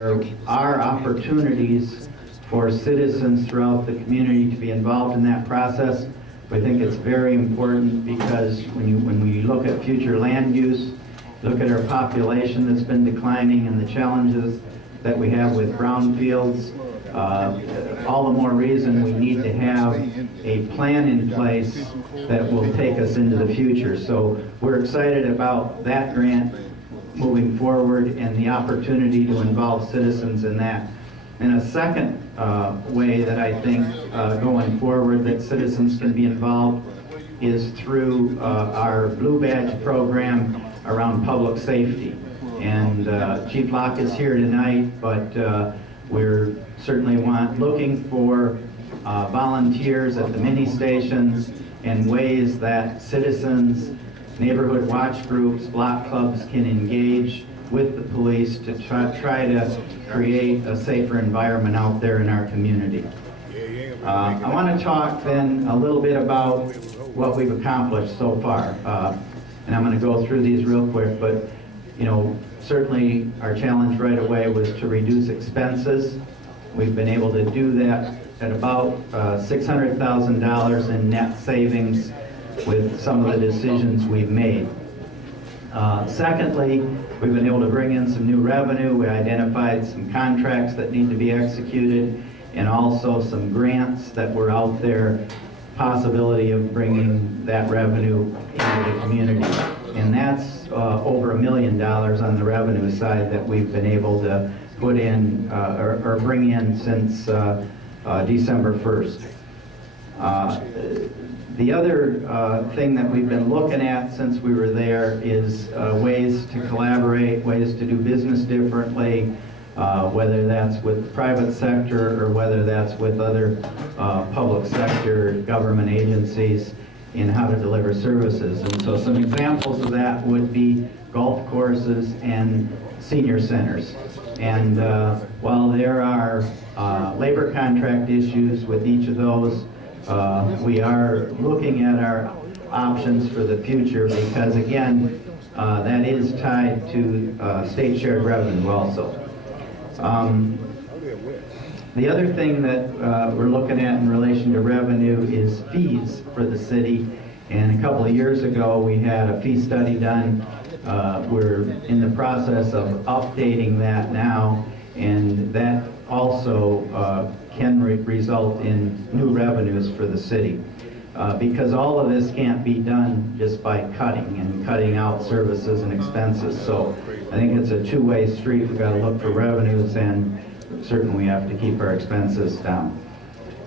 There are opportunities for citizens throughout the community to be involved in that process. I think it's very important because when we look at future land use, look at our population that's been declining and the challenges that we have with brownfields, all the more reason we need to have a plan in place that will take us into the future. So we're excited about that grant moving forward and the opportunity to involve citizens in that. And a second way that I think going forward that citizens can be involved is through our Blue Badge program around public safety. And Chief Locke is here tonight, but we're certainly looking for volunteers at the mini stations and ways that citizens, neighborhood watch groups, block clubs can engage with the police to try to create a safer environment out there in our community. I want to talk then a little bit about what we've accomplished so far. And I'm going to go through these real quick, but certainly our challenge right away was to reduce expenses. We've been able to do that at about $600,000 in net savings with some of the decisions we've made. Secondly, we've been able to bring in some new revenue. We identified some contracts that need to be executed and also some grants that were out there, possibility of bringing that revenue into the community. And that's over $1 million on the revenue side that we've been able to put in or bring in since December 1st. The other thing that we've been looking at since we were there is ways to collaborate, ways to do business differently, whether that's with the private sector or whether that's with other public sector government agencies in how to deliver services. And so some examples of that would be golf courses and senior centers. And while there are labor contract issues with each of those, we are looking at our options for the future because, again, that is tied to state shared revenue also. The other thing that we're looking at in relation to revenue is fees for the city. And a couple of years ago, we had a fee study done. We're in the process of updating that now, and that also can result in new revenues for the city. Because all of this can't be done just by cutting out services and expenses. So I think it's a two-way street. We've got to look for revenues, and certainly we have to keep our expenses down.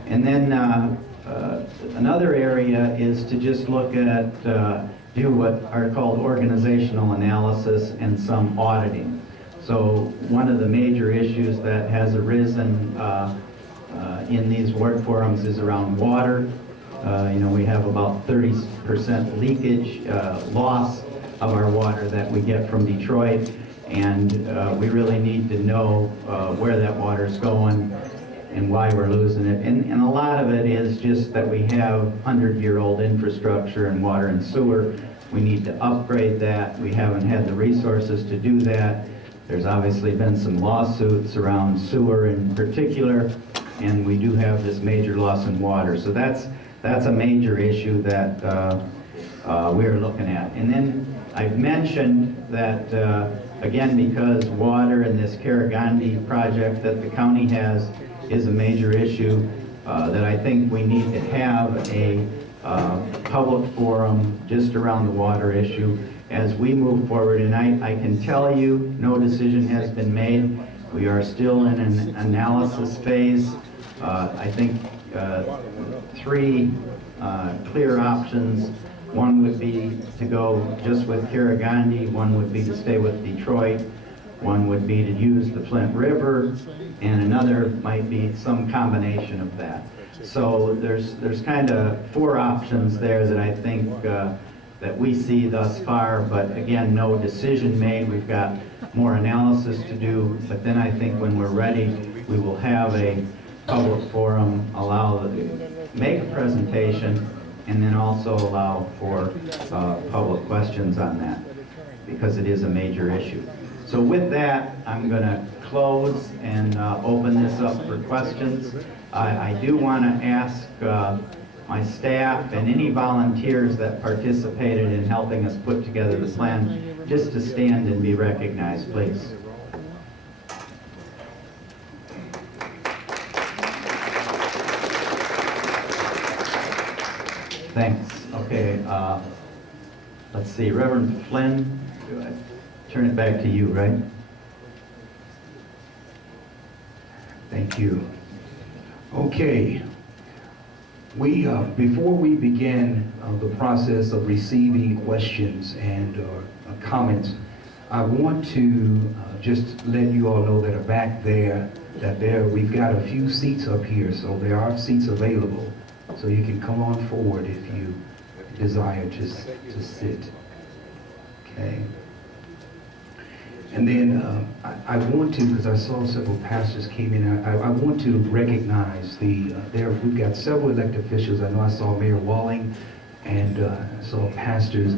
And then another area is to just look at, do what are called organizational analysis and some auditing. So one of the major issues that has arisen in these ward forums is around water. We have about 30% leakage, loss of our water that we get from Detroit, and we really need to know where that water is going and why we're losing it. And a lot of it is just that we have 100-year-old infrastructure in water and sewer. We need to upgrade that. We haven't had the resources to do that. There's obviously been some lawsuits around sewer in particular, and we do have this major loss in water. So that's a major issue that we're looking at. And then I've mentioned that, again, because water and this Karagandhi project that the county has is a major issue, that I think we need to have a public forum just around the water issue as we move forward. And I can tell you no decision has been made. We are still in an analysis phase. I think three clear options. One would be to go just with Karagandhi, one would be to stay with Detroit, one would be to use the Flint River, and another might be some combination of that. So there's kind of four options there that I think that we see thus far, but again, no decision made. We've got more analysis to do, but then I think when we're ready, we will have a public forum, make a presentation, and then also allow for public questions on that, because it is a major issue. So with that, I'm going to close and open this up for questions. I do want to ask my staff and any volunteers that participated in helping us put together the plan just to stand and be recognized, please. Thanks. Okay, let's see, Reverend Flynn, turn it back to you, right? Thank you. Okay. Before we begin the process of receiving questions and comments, I want to just let you all know that back there, we've got a few seats up here, so there are seats available. So you can come on forward if you desire to sit. Okay. And then I want to, because I saw several pastors came in, I want to recognize we've got several elected officials. I know I saw Mayor Walling and saw pastors.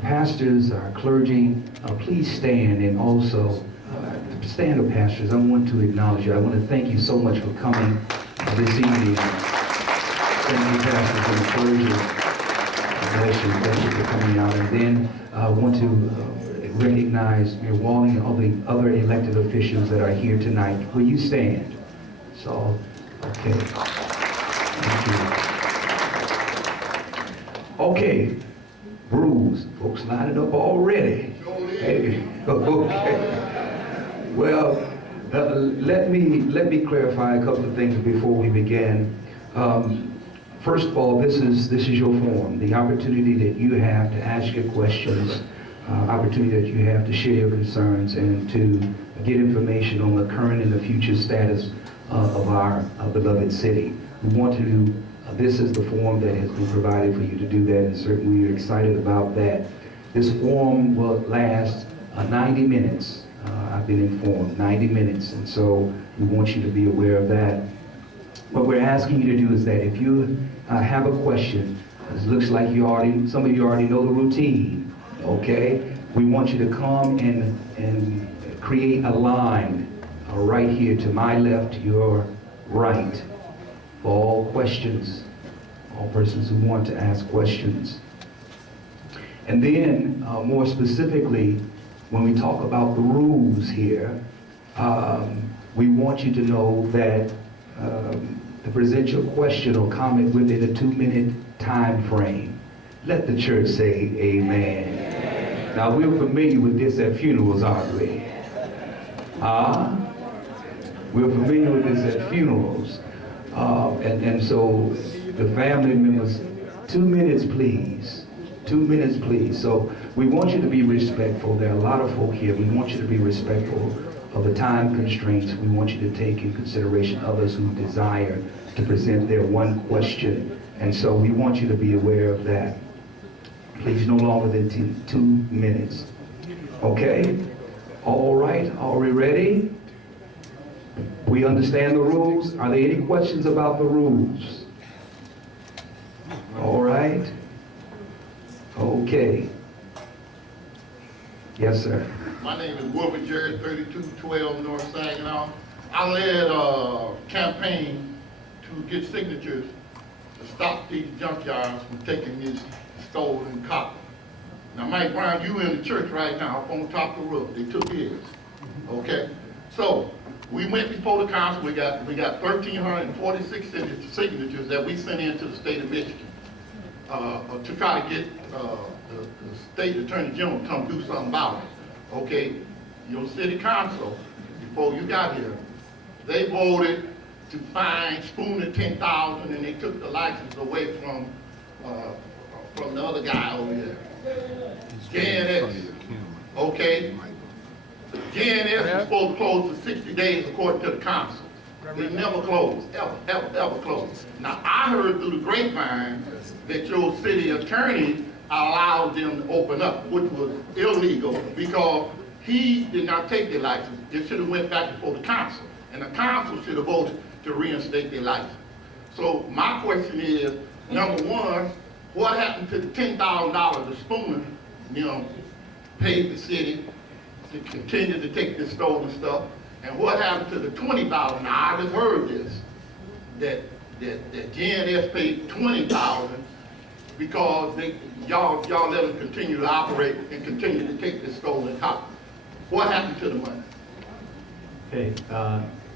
Pastors, our clergy, please stand, and also stand up, pastors. I want to acknowledge you. I want to thank you so much for coming this evening. Thank you, pastors and clergy. Bless you. Thank you for coming out. And then I want to recognize Mayor Walling and all the other elected officials that are here tonight. Will you stand? So, okay. Thank you. Okay. Rules. Folks lining up already. Hey. Okay. Well, let me clarify a couple of things before we begin. First of all, this is your forum, the opportunity that you have to ask your questions, opportunity that you have to share your concerns and to get information on the current and the future status of our beloved city. We want to, this is the forum that has been provided for you to do that, and certainly we're excited about that. This forum will last 90 minutes. I've been informed, 90 minutes, and so we want you to be aware of that. What we're asking you to do is that if you have a question, it looks like some of you already know the routine, okay? We want you to come and create a line right here to my left, your right, for all questions, all persons who want to ask questions. And then, more specifically, when we talk about the rules here, we want you to know that to present your question or comment within a 2-minute time frame. Let the church say amen. Now, we're familiar with this at funerals, aren't we? We're familiar with this at funerals. And so the family members, 2 minutes, please. 2 minutes, please. So we want you to be respectful. There are a lot of folk here. We want you to be respectful of the time constraints. We want you to take in consideration others who desire to present their one question. And so we want you to be aware of that. Please, no longer than 2 minutes. Okay? All right, are we ready? We understand the rules. Are there any questions about the rules? All right. Okay. Yes, sir. My name is Wilbur Jerry, 3212 North Saginaw. I led a campaign to get signatures to stop these junkyards from taking this stolen copper. Now, Mike Brown, you in the church right now, up on top of the roof. They took his. Okay? So, we went before the council. We got 1,346 signatures that we sent into the state of Michigan to try to get the state attorney general to come do something about it. Okay, your city council, before you got here, they voted to fine Spooner $10,000, and they took the license away from the other guy over here, JNS. Okay, JNS was supposed to close for 60 days according to the council. They never closed, ever closed. Now I heard through the grapevine that your city attorney allowed them to open up, which was illegal because he did not take their license. It should have went back before the council, and the council should have voted to reinstate their license. So my question is, number one, what happened to the $10,000 the Spooner, paid the city to continue to take this stolen stuff? And what happened to the $20,000? Now, I just heard this, that GNS paid $20,000 because y'all let them continue to operate and continue to take this stolen copper. What happened to the money? Okay,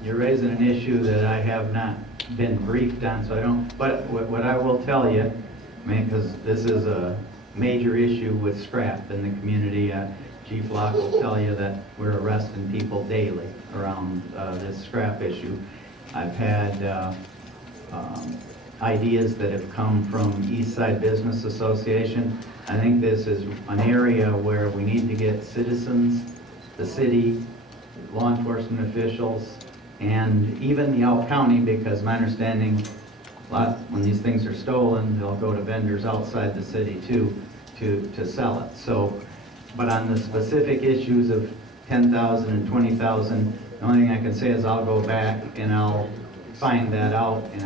you're raising an issue that I have not been briefed on, so I don't, but what I will tell you, I mean, because this is a major issue with scrap in the community, Chief Locke will tell you that we're arresting people daily around this scrap issue. I've had ideas that have come from East Side Business Association. I think this is an area where we need to get citizens, the city, law enforcement officials, and even the Elk County, because my understanding, when these things are stolen, they'll go to vendors outside the city too, to sell it. So, but on the specific issues of 10,000 and 20,000, the only thing I can say is I'll go back and I'll find that out, and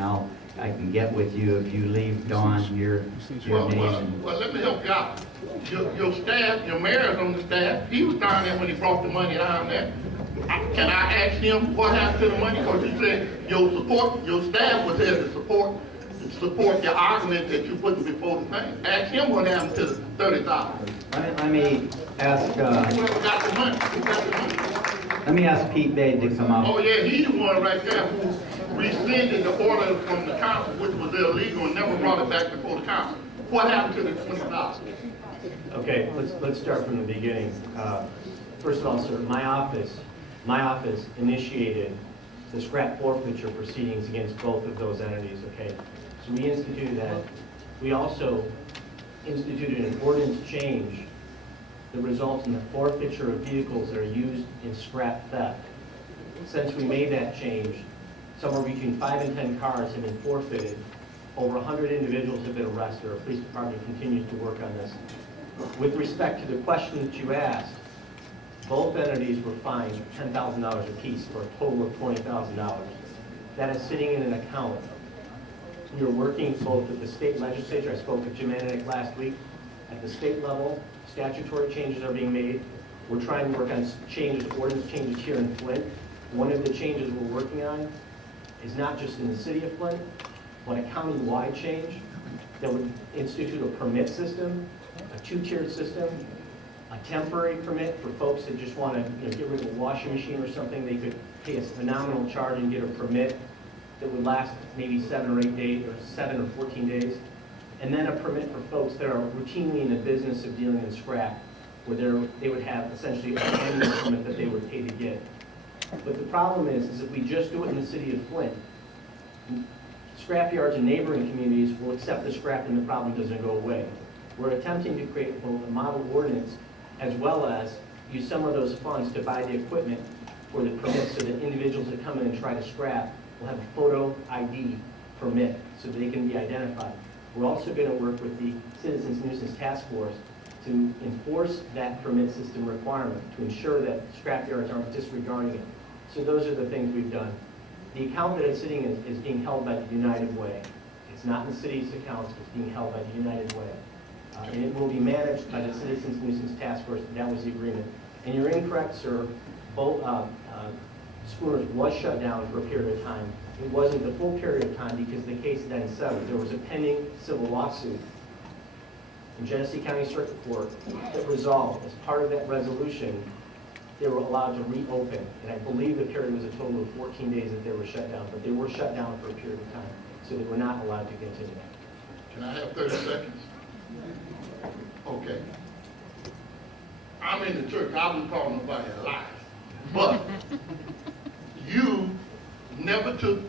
I can get with you if you leave, Dawn, your name. Well, let me help you out. Your staff, your mayor's on the staff, he was down there when he brought the money down there. Can I ask him what happened to the money? Because you said your staff was there to support your argument that you put before the thing. Ask him what happened to the 30,000. Let me ask. Whoever got the money? Who got the money? Let me ask Pete Bade to come up. Oh yeah, he's the one right there who rescinded the order from the council, which was illegal, and never brought it back before the council. What happened to the 20,000? Okay, let's start from the beginning. First of all, sir, my office initiated the scrap forfeiture proceedings against both of those entities, okay? So we instituted that. We also instituted an ordinance change that results in the forfeiture of vehicles that are used in scrap theft. Since we made that change, somewhere between 5 and 10 cars have been forfeited. Over 100 individuals have been arrested. Our police department continues to work on this. With respect to the question that you asked, both entities were fined $10,000 apiece for a total of $20,000. That is sitting in an account. We are working both with the state legislature. I spoke with Jim Ananek last week. At the state level, statutory changes are being made. We're trying to work on changes, ordinance changes here in Flint. One of the changes we're working on is not just in the city of Flint, but a county-wide change that would institute a permit system, a two-tiered system, a temporary permit for folks that just want to get rid of a washing machine or something. They could pay a phenomenal charge and get a permit that would last maybe 7 or 8 days, or 7 or 14 days. And then a permit for folks that are routinely in the business of dealing in scrap, where they would have essentially an annual permit that they would pay to get. But the problem is if we just do it in the city of Flint, scrap yards in neighboring communities will accept the scrap and the problem doesn't go away. We're attempting to create both a model ordinance as well as use some of those funds to buy the equipment for the permits so that individuals that come in and try to scrap will have a photo ID permit so they can be identified. We're also going to work with the Citizens Nuisance Task Force to enforce that permit system requirement to ensure that scrap yards aren't disregarding it. So those are the things we've done. The account that it's sitting in is being held by the United Way. It's not in the city's accounts, it's being held by the United Way. And it will be managed by the Citizens Nuisance Task Force. That was the agreement. And you're incorrect, sir. Both schooners was shut down for a period of time. It wasn't the full period of time because the case then settled. There was a pending civil lawsuit in Genesee County Circuit Court that resolved. As part of that resolution, they were allowed to reopen. And I believe the period was a total of 14 days that they were shut down. But they were shut down for a period of time. So they were not allowed to continue. Can I have 30 seconds? Okay. I'm in the church. I wouldn't call nobody a liar. But you never took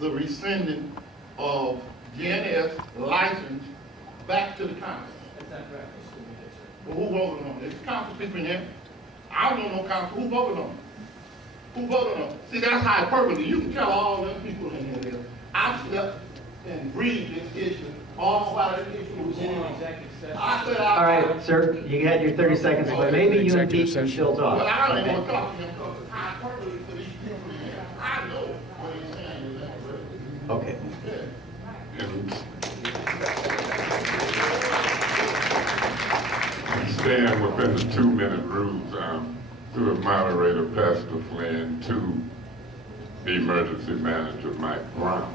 the rescinding of GNS license back to the council. That's not correct. Well, who voted on it? There's council people in here. I don't know council. Who voted on it? Who voted on it? See, that's hyperbole. You can tell all them people in here. I slept and breathed this issue all while this issue was going on. All right, sir, you had your 30 seconds, but maybe you and Pete can still talk. But I don't even want to talk to him because it's hyperbole for these people in here. I know what he's saying is that. Okay. Staying within the 2-minute rules, to the moderator, Pastor Flynn, to the emergency manager, Mike Brown.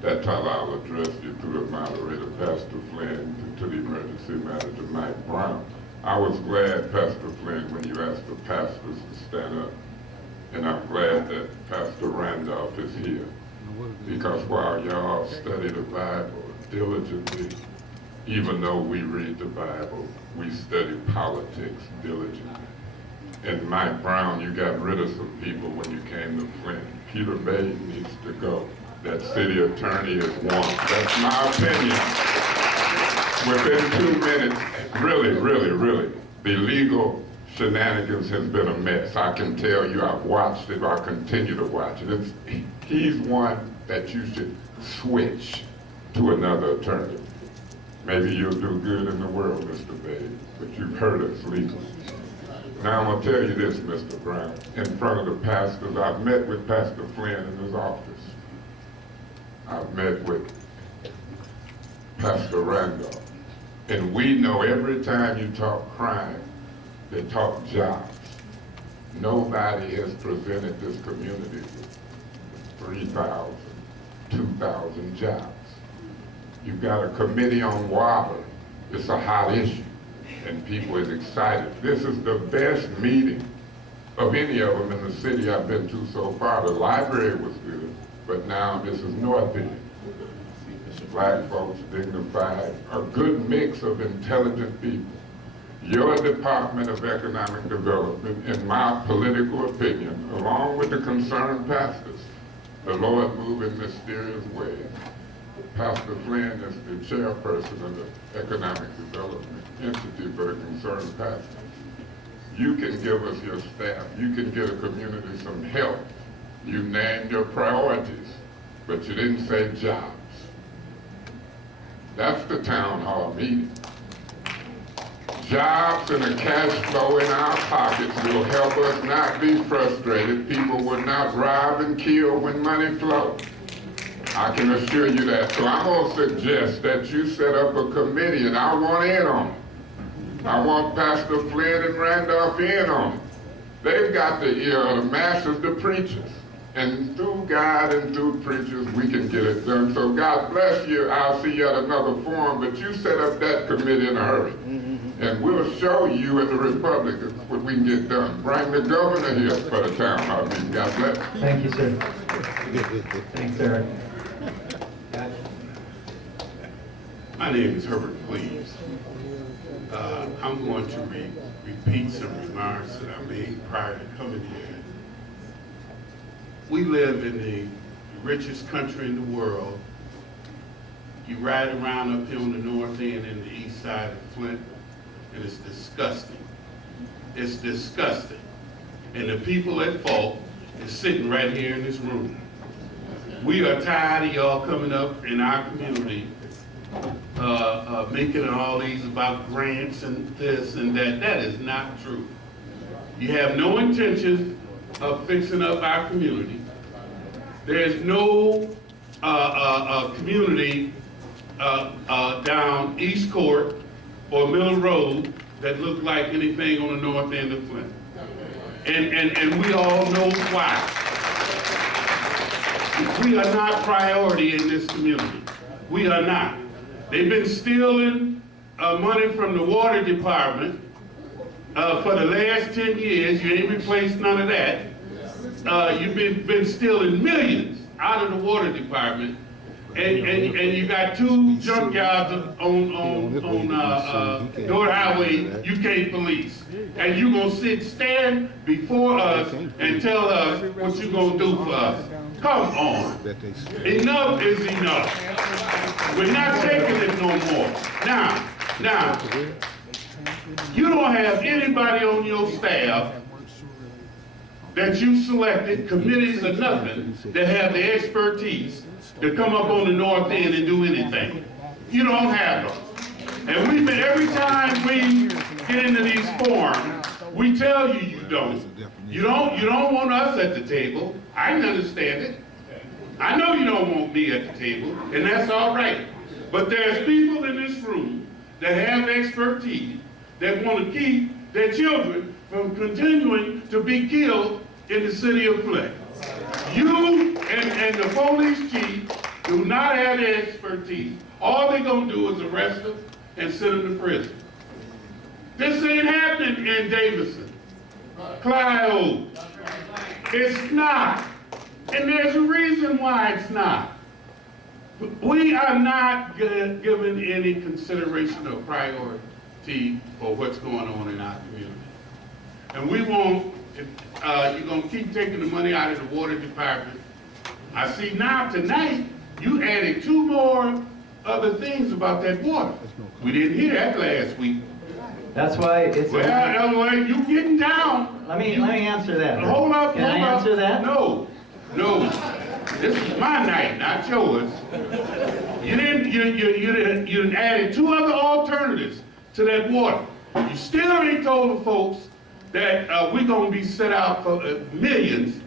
That's how I'll address you, through the moderator, Pastor Flynn, to the emergency manager, Mike Brown. I was glad, Pastor Flynn, when you asked the pastors to stand up. And I'm glad that Pastor Randolph is here. Because while y'all study the Bible diligently, even though we read the Bible, we study politics diligently. And Mike Brown, you got rid of some people when you came to Flint. Peter Bay needs to go. That city attorney is one. That's my opinion. Within 2 minutes, really, the legal shenanigans has been a mess. I can tell you, I've watched it, I'll continue to watch it. He's one that you should switch to another attorney. Maybe you'll do good in the world, Mr. Bay, but you've hurt us legally. Now I'm gonna tell you this, Mr. Brown, in front of the pastors, I've met with Pastor Flynn in his office. I've met with Pastor Randolph. And we know every time you talk crime, they talk jobs. Nobody has presented this community with 3,000, 2,000 jobs. You've got a committee on water. It's a hot issue, and people is excited. This is the best meeting of any of them in the city I've been to so far. The library was good, but now this is North End. Black folks, dignified, a good mix of intelligent people. Your Department of Economic Development, in my political opinion, along with the concerned pastors, the Lord move in mysterious ways. Pastor Flynn is the chairperson of the Economic Development Entity for the concerned pastors. You can give us your staff. You can get a community some help. You named your priorities, but you didn't say jobs. That's the town hall meeting. Jobs and a cash flow in our pockets will help us not be frustrated. People will not rob and kill when money flows. I can assure you that. So I'm going to suggest that you set up a committee, and I want in on it. I want Pastor Flynn and Randolph in on it. They've got the ear of the masses, the preachers. And through God and through preachers, we can get it done. So God bless you. I'll see you at another forum, but you set up that committee in a hurry. And we'll show you and the Republicans what we can get done. Bring the governor here for the town hall meeting. God bless. Thank you, sir. Thanks, Eric. My name is Herbert Cleaves. I'm going to repeat some remarks that I made prior to coming here. We live in the richest country in the world. You ride around up here on the north end and the east side of Flint, and it's disgusting. It's disgusting. And the people at fault is sitting right here in this room. We are tired of y'all coming up in our community, making all these about grants and this and that. That is not true. You have no intention of fixing up our community. There's no community down East Court or Middle Road that look like anything on the north end of Flint. And we all know why. We are not priority in this community. We are not. They've been stealing money from the water department for the last 10 years. You ain't replaced none of that. You've been stealing millions out of the water department, and you got 2 junkyards on Dorr Highway you can't police, and you gonna stand before us and tell us what you gonna do for us. Come on, enough is enough. We're not taking it no more. Now, you don't have anybody on your staff that you selected, committees or nothing, that have the expertise to come up on the north end and do anything. You don't have them. And every time we get into these forums, we tell you you don't. You don't want us at the table. I can understand it. I know you don't want me at the table, and that's all right. But there's people in this room that have expertise that want to keep their children from continuing to be killed in the city of Flint. You and the police chief do not have the expertise. All they're going to do is arrest them and send them to prison. This ain't happening in Davidson, Clio. It's not. And there's a reason why it's not. We are not given any consideration or priority for what's going on in our community. And we won't, you're going to keep taking the money out of the water department. I see now tonight, you added 2 more other things about that water. We didn't hear that last week. That's why it's. Well, you getting down. Let me answer that. Hold up. Can I answer that? No. This is my night, not yours. You didn't added 2 other alternatives to that water. You still ain't told the folks that we're going to be set out for millions,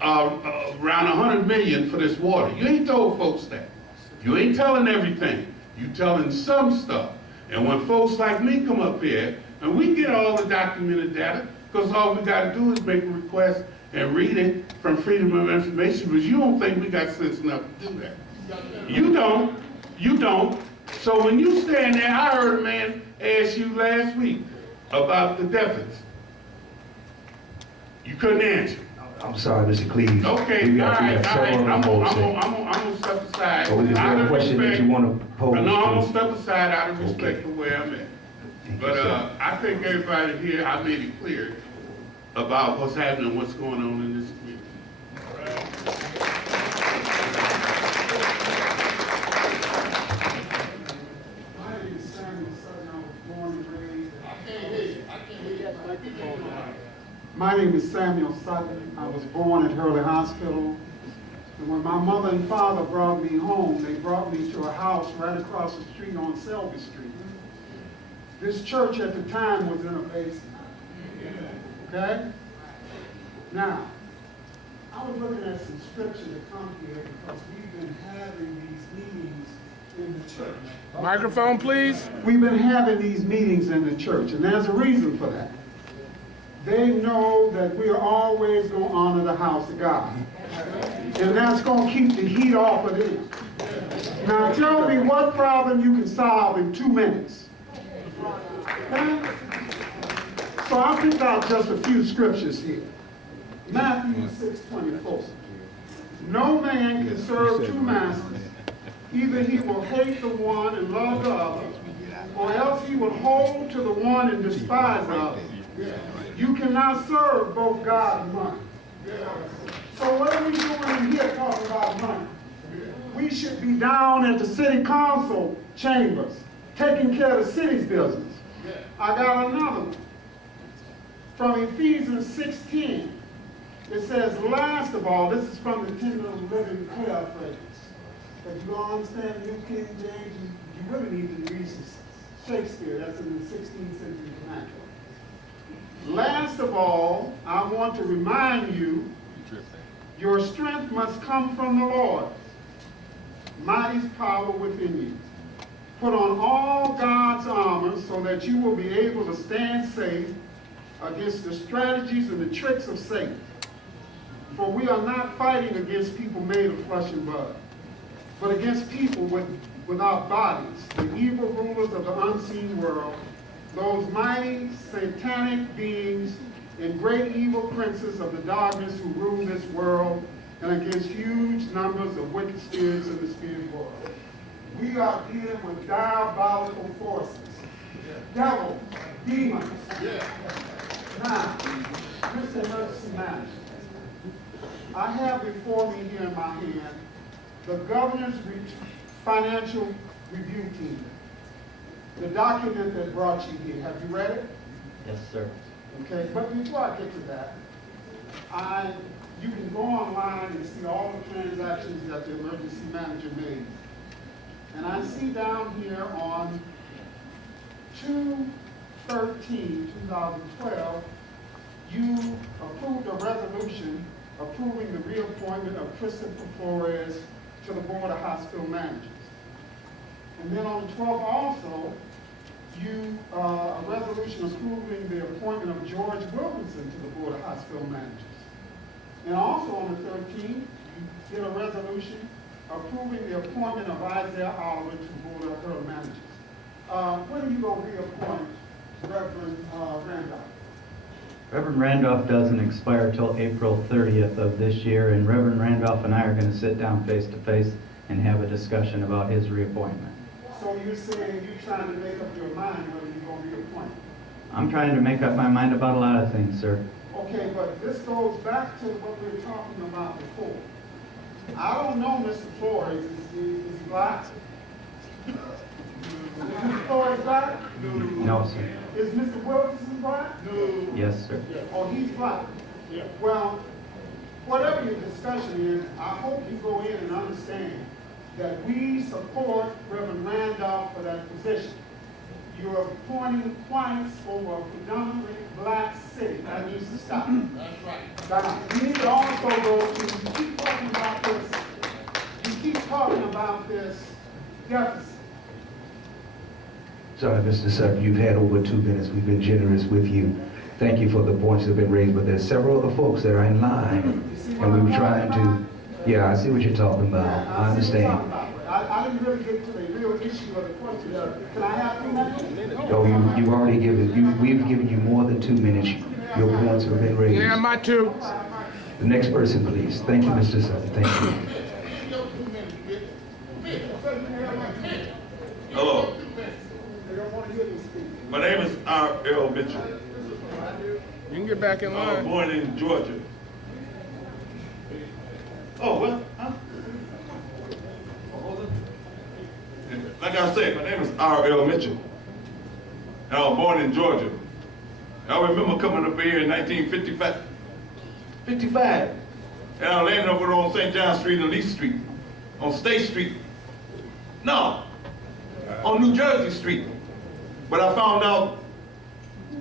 around 100 million for this water. You ain't told folks that. You ain't telling everything. You telling some stuff. And when folks like me come up here, and we get all the documented data, because all we got to do is make a request and read it from Freedom of Information, because you don't think we got sense enough to do that. You don't. You don't. So when you stand there, I heard a man ask you last week about the deficit. You couldn't answer. I'm sorry, Mr. Cleves. Okay, all right. I'm gonna step aside. So is there a question that you want to pose? No, I'm gonna step aside out of respect for where I'm at. But I think everybody here, I made it clear about what's happening, what's going on in this community. My name is Samuel Sutton. I was born and raised. My name is Samuel Sutton. I was born at Hurley Hospital. And when my mother and father brought me home, they brought me to a house right across the street on Selby Street. This church at the time was in a basement. Okay? Now, I was looking at some scripture to come here because we've been having these meetings in the church. Microphone, please. We've been having these meetings in the church, and there's a reason for that. They know that we are always going to honor the house of God. And that's going to keep the heat off of them. Now tell me what problem you can solve in 2 minutes. Okay? So I picked out just a few scriptures here. Matthew 6:24. No man can serve 2 masters. Either he will hate the one and love the other, or else he will hold to the one and despise the other. You cannot serve both God and money. So what are we doing in here talking about money? We should be down at the city council chambers, taking care of the city's business. I got another one. From Ephesians 6:10. It says, last of all, this is from the Kingdom Living paraphrase. If you don't understand the New King James, you really need to read Shakespeare. That's in the 16th century vernacular. Last of all, I want to remind you, your strength must come from the Lord. Mighty's power within you. Put on all God's armor so that you will be able to stand safe against the strategies and the tricks of Satan. For we are not fighting against people made of flesh and blood, but against people without bodies, the evil rulers of the unseen world, those mighty satanic beings and great evil princes of the darkness who rule this world, and against huge numbers of wicked spirits in the spirit world. We are dealing with diabolical forces, devils, demons. Now, Mr. Emergency Manager, I have before me here in my hand the Governor's Financial Review Team, the document that brought you here. Have you read it? Yes, sir. Okay, but before I get to that, you can go online and see all the transactions that the emergency manager made. And I see down here on 2/13/2012, you approved a resolution approving the reappointment of Christopher Flores to the Board of Hospital Managers. And then on the 12th also, a resolution approving the appointment of George Wilkinson to the Board of Hospital Managers. And also on the 13th, you did a resolution approving the appointment of Isaiah Oliver to the Board of Hospital Managers. When are you going to reappoint Reverend Randolph? Reverend Randolph doesn't expire till April 30th of this year, and Reverend Randolph and I are going to sit down face to face and have a discussion about his reappointment. So you're saying you're trying to make up your mind whether you're going to be appointed? I'm trying to make up my mind about a lot of things, sir. Okay, but this goes back to what we were talking about before. I don't know Mr. Flores. Is he black? Is Mr. Flores black? No, sir. Is Mr. Wilkinson black? No. Yes, sir. Oh, he's black? Yeah. Well, whatever your discussion is, I hope you go in and understand that we support Reverend Randolph for that position. You're appointing whites over a predominantly black city. That needs to stop. That's right. Now, you need to also go to, you keep talking about this deficit. Sorry, Mr. Sutton, you've had over 2 minutes. We've been generous with you. Thank you for the points that have been raised, but there's several other folks that are in line. And we were trying to, yeah, I see what you're talking about. I understand. I didn't really get to the real issue of the question. Can I have 2 minutes? Oh, you've already given, we've given you more than 2 minutes. Your points have been raised. Yeah, my two. The next person, please. Thank you, Mr. Sutton. Thank you. Hello. My name is R.L. Mitchell. You can get back in I was line. born in Georgia. Oh, what? Huh? Oh, hold on. Like I said, my name is R.L. Mitchell. And I was born in Georgia. I remember coming up here in 1955. 55. And I landed over on St. John Street and Lee Street. On State Street. No. On New Jersey Street. But I found out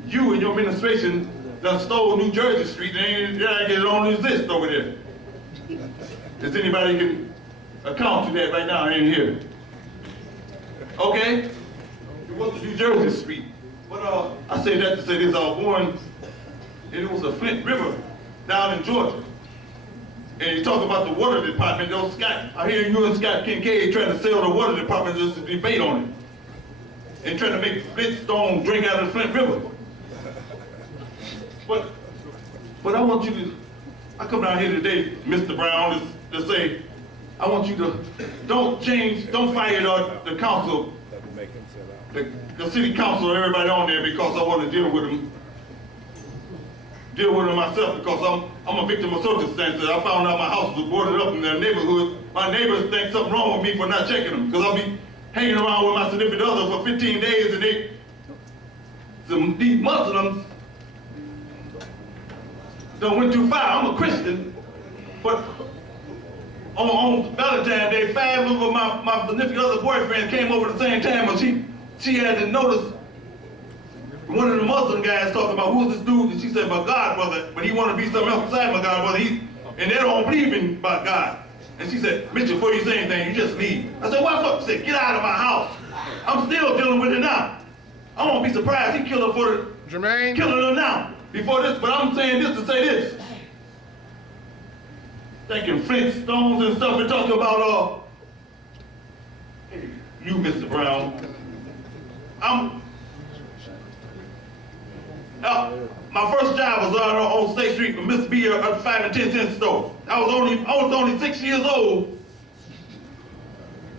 you and your administration done stole New Jersey Street, and it don't exist over there. Does anybody can account to that right now in here? Okay? It was New Jersey Street. But I say that to say this, I was born, and it was the Flint River down in Georgia. And you talk about the water department, those Scott, I hear you and Scott Kincaid trying to sell the water department, just to debate on it. And trying to make Flintstones drink out of the Flint River. But I want you to, I come down here today, Mr. Brown, to say, I want you to, don't fire the council, the city council, everybody on there, because I want to deal with them myself, because I'm a victim of circumstances. I found out my house was boarded up in their neighborhood. My neighbors think something wrong with me for not checking them, because I'll be hanging around with my significant other for 15 days, and these Muslims done went too far. I'm a Christian, but on Valentine's Day, 5 of my significant other boyfriends came over at the same time, and she had to notice one of the Muslim guys talking about, who's this dude? And she said, my God, brother, but he want to be something else besides my God, brother. And they don't believe in my God. And she said, Mitchell, before you say anything, you just leave. I said, what fuck? She said, get out of my house. I'm still dealing with it now. I won't be surprised he killed her for the, Jermaine? killing her now. Before this, but I'm saying this to say this. Thinking Flintstones and stuff, and talking about, hey, you, Mr. Brown. My first job was on State Street with Mr. B at 5 and 10 cent store. I was only 6 years old,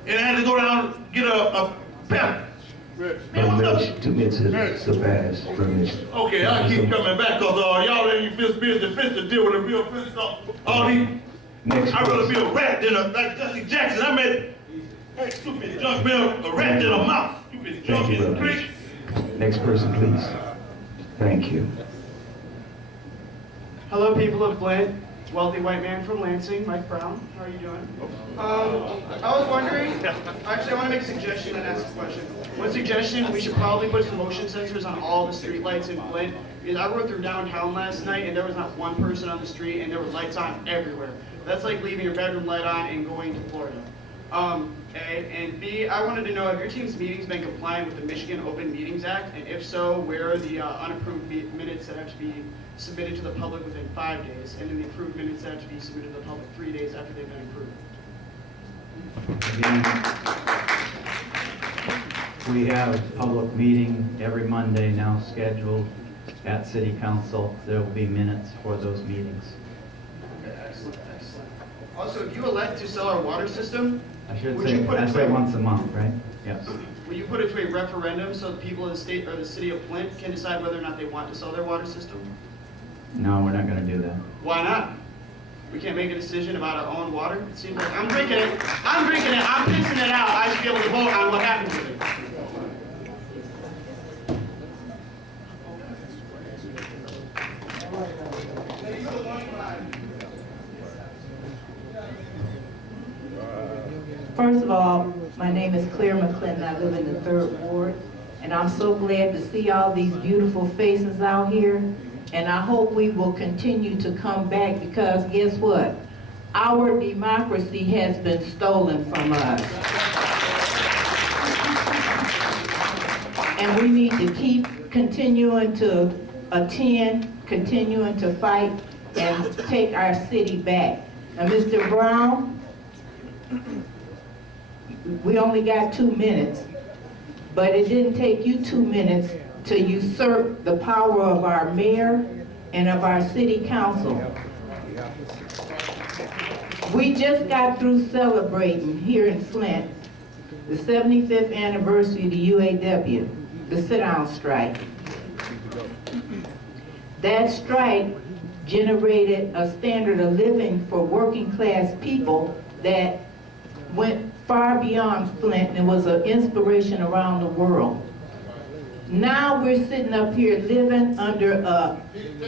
and I had to go down and get a pep. Man, what's up? 2 minutes has surpassed. Okay, I keep coming back because y'all let me feel spiritual Flint to deal with a real Flintstone. All these, I'd rather be a rat than like Jesse Jackson. I met hey, stupid junk man, a rat than a mouse. Stupid junk in the creek. Next person, please. Thank you. Hello, people of Flint. Wealthy white man from Lansing, Mike Brown. How are you doing? I was wondering, actually I want to make a suggestion and ask a question. One suggestion, we should probably put some motion sensors on all the street lights in Flint. Because I rode through downtown last night and there was not one person on the street and there were lights on everywhere. That's like leaving your bedroom light on and going to Florida. A, and B, I wanted to know if your team's meeting's been compliant with the Michigan Open Meetings Act, and if so, where are the unapproved minutes that have to be submitted to the public within 5 days, and then the approved minutes that have to be submitted to the public 3 days after they've been approved? Again, we have a public meeting every Monday now scheduled at City Council. There will be minutes for those meetings. Okay, excellent, excellent. Also, if you elect to sell our water system, I should would say, you put it I to say a- once a month, right? Yes. will you put it to a referendum so the people of the state or the city of Flint can decide whether or not they want to sell their water system? No, we're not going to do that. Why not? We can't make a decision about our own water? It seems like I'm drinking it, I'm pissing it out. I should be able to vote on what happens with it. First of all, my name is Claire McClinton. I live in the 3rd Ward, and I'm so glad to see all these beautiful faces out here. And I hope we will continue to come back, because guess what? Our democracy has been stolen from us. And we need to keep continuing to attend, continuing to fight, and take our city back. Now, Mr. Brown, we only got 2 minutes, but it didn't take you 2 minutes to usurp the power of our mayor and of our city council. We just got through celebrating here in Flint the 75th anniversary of the UAW, the sit-down strike. That strike generated a standard of living for working class people that went far beyond Flint, and it was an inspiration around the world. Now we're sitting up here living under a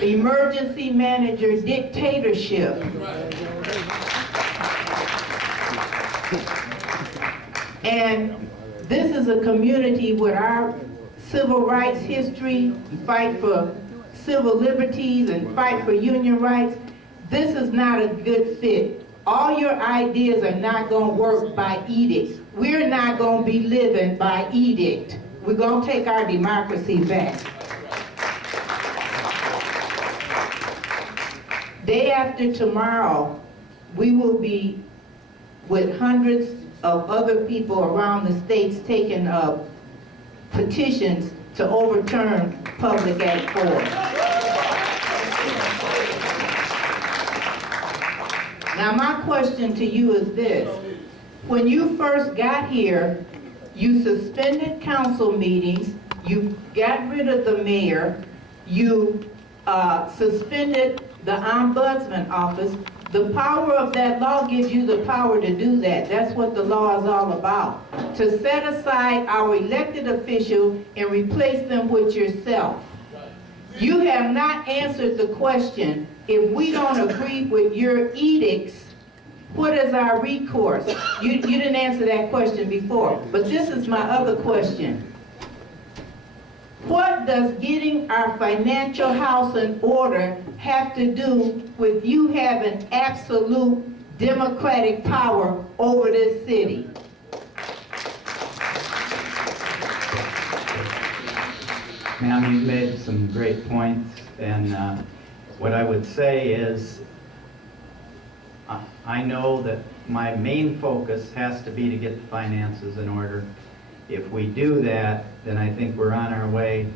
emergency manager dictatorship. And this is a community with our civil rights history, fight for civil liberties and fight for union rights. This is not a good fit. All your ideas are not going to work by edict. We're not going to be living by edict. We're going to take our democracy back. Day after tomorrow, we will be with hundreds of other people around the states taking up petitions to overturn Public Act 4. Now, my question to you is this. When you first got here, you suspended council meetings, you got rid of the mayor, you suspended the ombudsman office. The power of that law gives you the power to do that. That's what the law is all about. To set aside our elected official and replace them with yourself. You have not answered the question. If we don't agree with your edicts, what is our recourse? You didn't answer that question before, but this is my other question. What does getting our financial house in order have to do with you having absolute democratic power over this city? Ma'am, you've made some great points, and what I would say is, I know that my main focus has to be to get the finances in order. If we do that, then I think we're on our way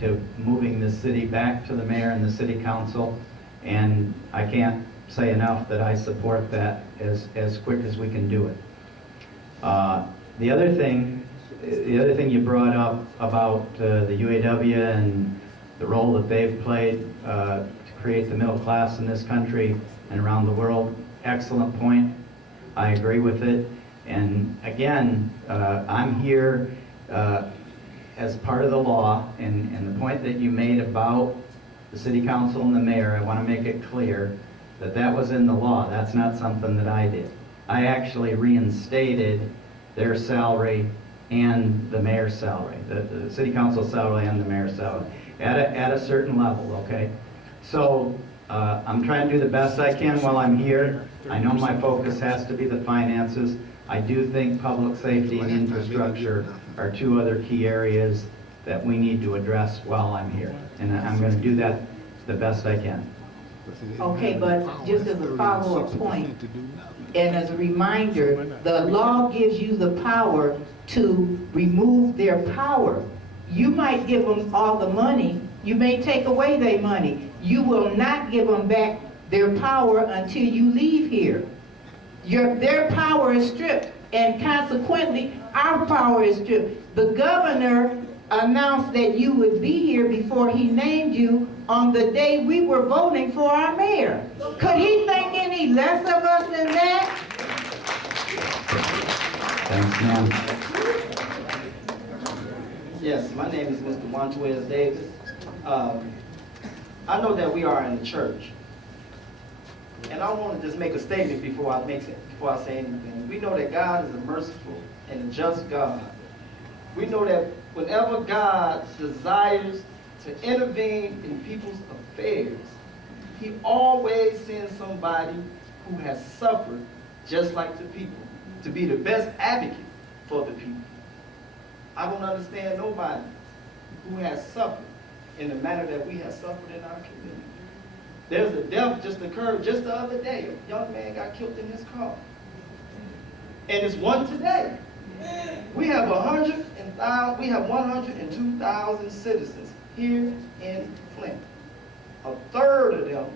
to moving the city back to the mayor and the city council, and I can't say enough that I support that as quick as we can do it. The other thing you brought up about the UAW and the role that they've played to create the middle class in this country and around the world, excellent point. I agree with it. And again, I'm here as part of the law, and the point that you made about the city council and the mayor, I want to make it clear that that was in the law. That's not something that I did. I actually reinstated their salary and the mayor's salary, the city council salary and the mayor's salary, at a certain level, okay? So I'm trying to do the best I can while I'm here. I know my focus has to be the finances. I do think public safety and infrastructure are two other key areas that we need to address while I'm here. And I'm going to do that the best I can. Okay, but just as a follow-up point, and as a reminder, the law gives you the power to remove their power. You might give them all the money, you may take away their money. You will not give them back their power until you leave here. Their power is stripped, and consequently, our power is stripped. The governor announced that you would be here before he named you on the day we were voting for our mayor. Could he think any less of us than that? Thanks, ma'am. Yes, my name is Mr. Montuez Davis. I know that we are in the church, and I want to just make a statement before I say anything. We know that God is a merciful and a just God. We know that whenever God desires to intervene in people's affairs, he always sends somebody who has suffered just like the people to be the best advocate for the people. I don't understand nobody who has suffered in the manner that we have suffered in our community. There's a death just occurred just the other day. A young man got killed in his car. And it's one today. We have 102,000 citizens here in Flint. A third of them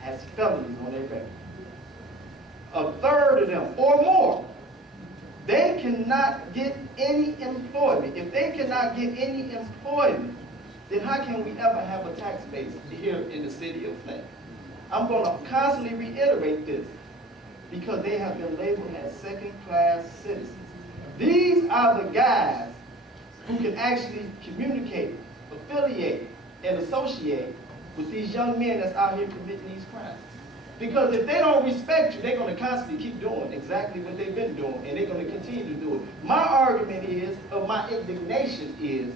has felonies on their record. A third of them or more. They cannot get any employment. If they cannot get any employment, then how can we ever have a tax base here in the city of Flint? I'm going to constantly reiterate this because they have been labeled as second-class citizens. These are the guys who can actually communicate, affiliate, and associate with these young men that's out here committing these crimes. Because if they don't respect you, they're going to constantly keep doing exactly what they've been doing, and they're going to continue to do it. My argument is, or my indignation is,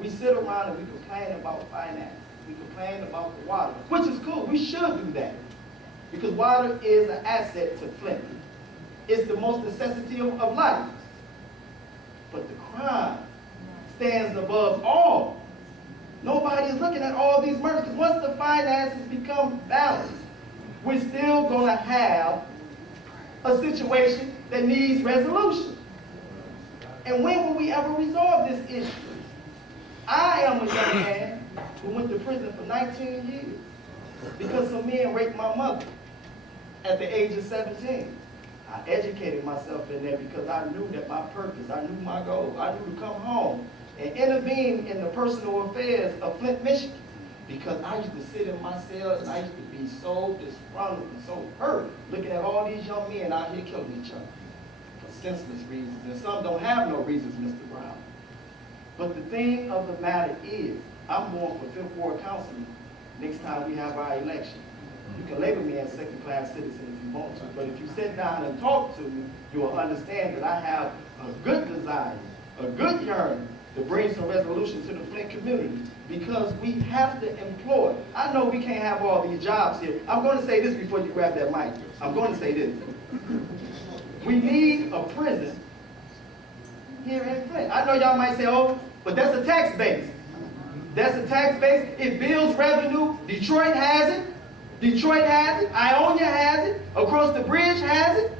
we sit around and we complain about finance. We complain about the water, which is cool. We should do that. Because water is an asset to Flint. It's the most necessity of life. But the crime stands above all. Nobody is looking at all these murders, because once the finances become balanced, we're still going to have a situation that needs resolution. And when will we ever resolve this issue? I am a young man who went to prison for 19 years because some men raped my mother at the age of 17. I educated myself in there because I knew that my purpose, I knew my goal. I knew to come home and intervene in the personal affairs of Flint, Michigan. Because I used to sit in my cell and I used to be so disgruntled and so hurt looking at all these young men out here killing each other for senseless reasons. And some don't have no reasons, Mr. Brown. But the thing of the matter is, I'm going for 5th Ward Councilman next time we have our election. You can label me as second-class citizen if you want to, but if you sit down and talk to me, you will understand that I have a good desire, a good yearning to bring some resolution to the Flint community, because we have to employ. I know we can't have all these jobs here. I'm going to say this before you grab that mic. I'm going to say this. We need a prison here in Flint. I know y'all might say, oh, but that's a tax base. That's a tax base. It builds revenue. Detroit has it. Detroit has it. Ionia has it. Across the bridge has it.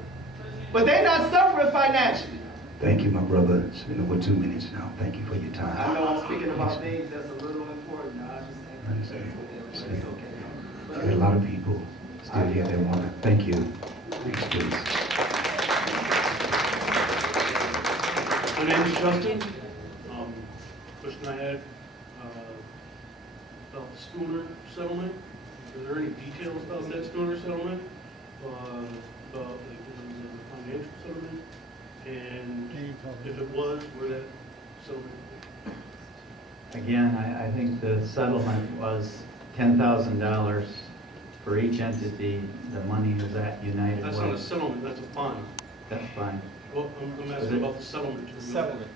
But they're not suffering financially. Thank you, my brother. It's been over 2 minutes now. Thank you for your time. I know I'm speaking about things that's a little important. I understand. It's okay. There are a lot of people still here that want to. Thank you. Next, please. My name is Justin. Question I had about the schooner settlement. Are there any details about that schooner settlement? About like, the financial settlement? And if it was, where that settlement? Again, I think the settlement was $10,000 for each entity. The money is at United Way. That's not a settlement, that's a fine. That's fine. Well, I'm asking about the settlement. Settlement.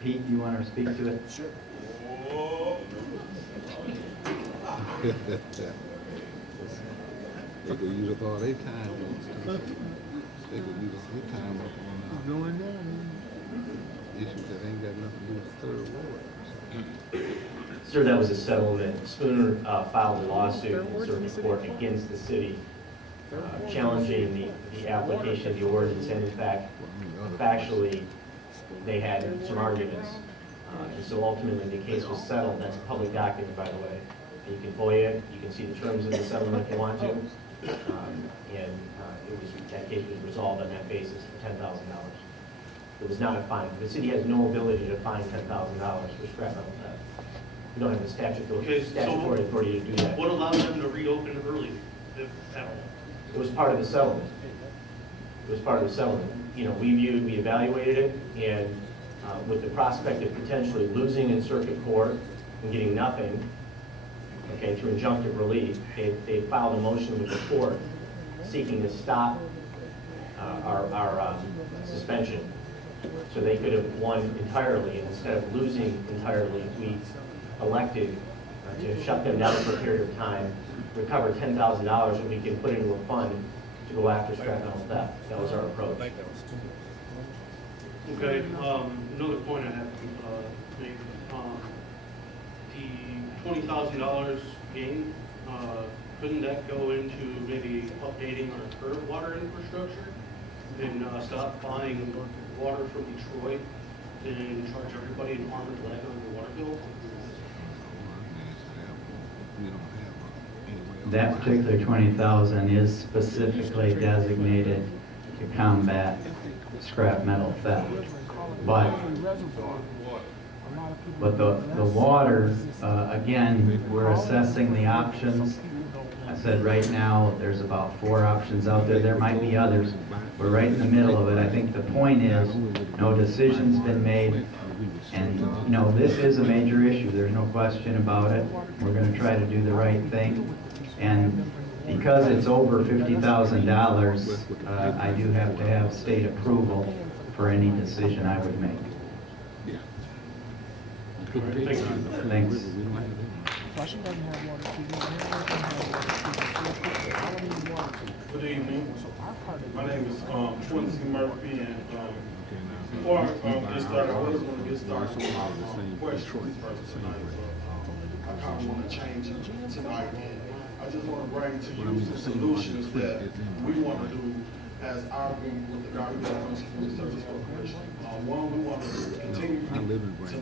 Pete, you want to speak to it? Sure. They go use up all their time. They could use their time up on going down. Issues that ain't got nothing to do with the third ward. Sir, that was a settlement. Spooner filed a lawsuit in circuit court against the city, challenging the application of the ordinance, and in fact, factually, they had some arguments. And so ultimately, the case was settled. That's a public document, by the way. And you can FOIA it. You can see the terms of the settlement if you want to. That case was resolved on that basis for $10,000. It was not a fine. The city has no ability to fine $10,000 for scrap metal theft. We don't have the statutory authority to do that. What allowed them to reopen early, if at all? It was part of the settlement. It was part of the settlement. You know, we evaluated it, and with the prospect of potentially losing in circuit court and getting nothing, okay, through injunctive relief, they filed a motion with the court seeking to stop our suspension. So they could have won entirely, and instead of losing entirely, we elected to shut them down for a period of time, recover $10,000 that we can put into a fund to go after scrap metal theft. That was our approach. Okay, another point I have to make, the $20,000 gain, couldn't that go into maybe updating our current water infrastructure and stop buying water from Detroit and charge everybody an arm and leg on the water bill? That particular 20,000 is specifically designated to combat scrap metal theft. But the water, again, we're assessing the options. I said right now there's about 4 options out there. There might be others. We're right in the middle of it. I think the point is no decision's been made. And, you know, this is a major issue. There's no question about it. We're going to try to do the right thing. And because it's over $50,000, I do have to have state approval for any decision I would make. Thanks. Good evening. My name is Flints Murphy, and before I get started, I just want to get started with my questions first tonight. I kind of want to change it tonight. I just want to bring to you some solutions that we want to do as our group with the Darby County Community Service Corporation. One, we want to continue to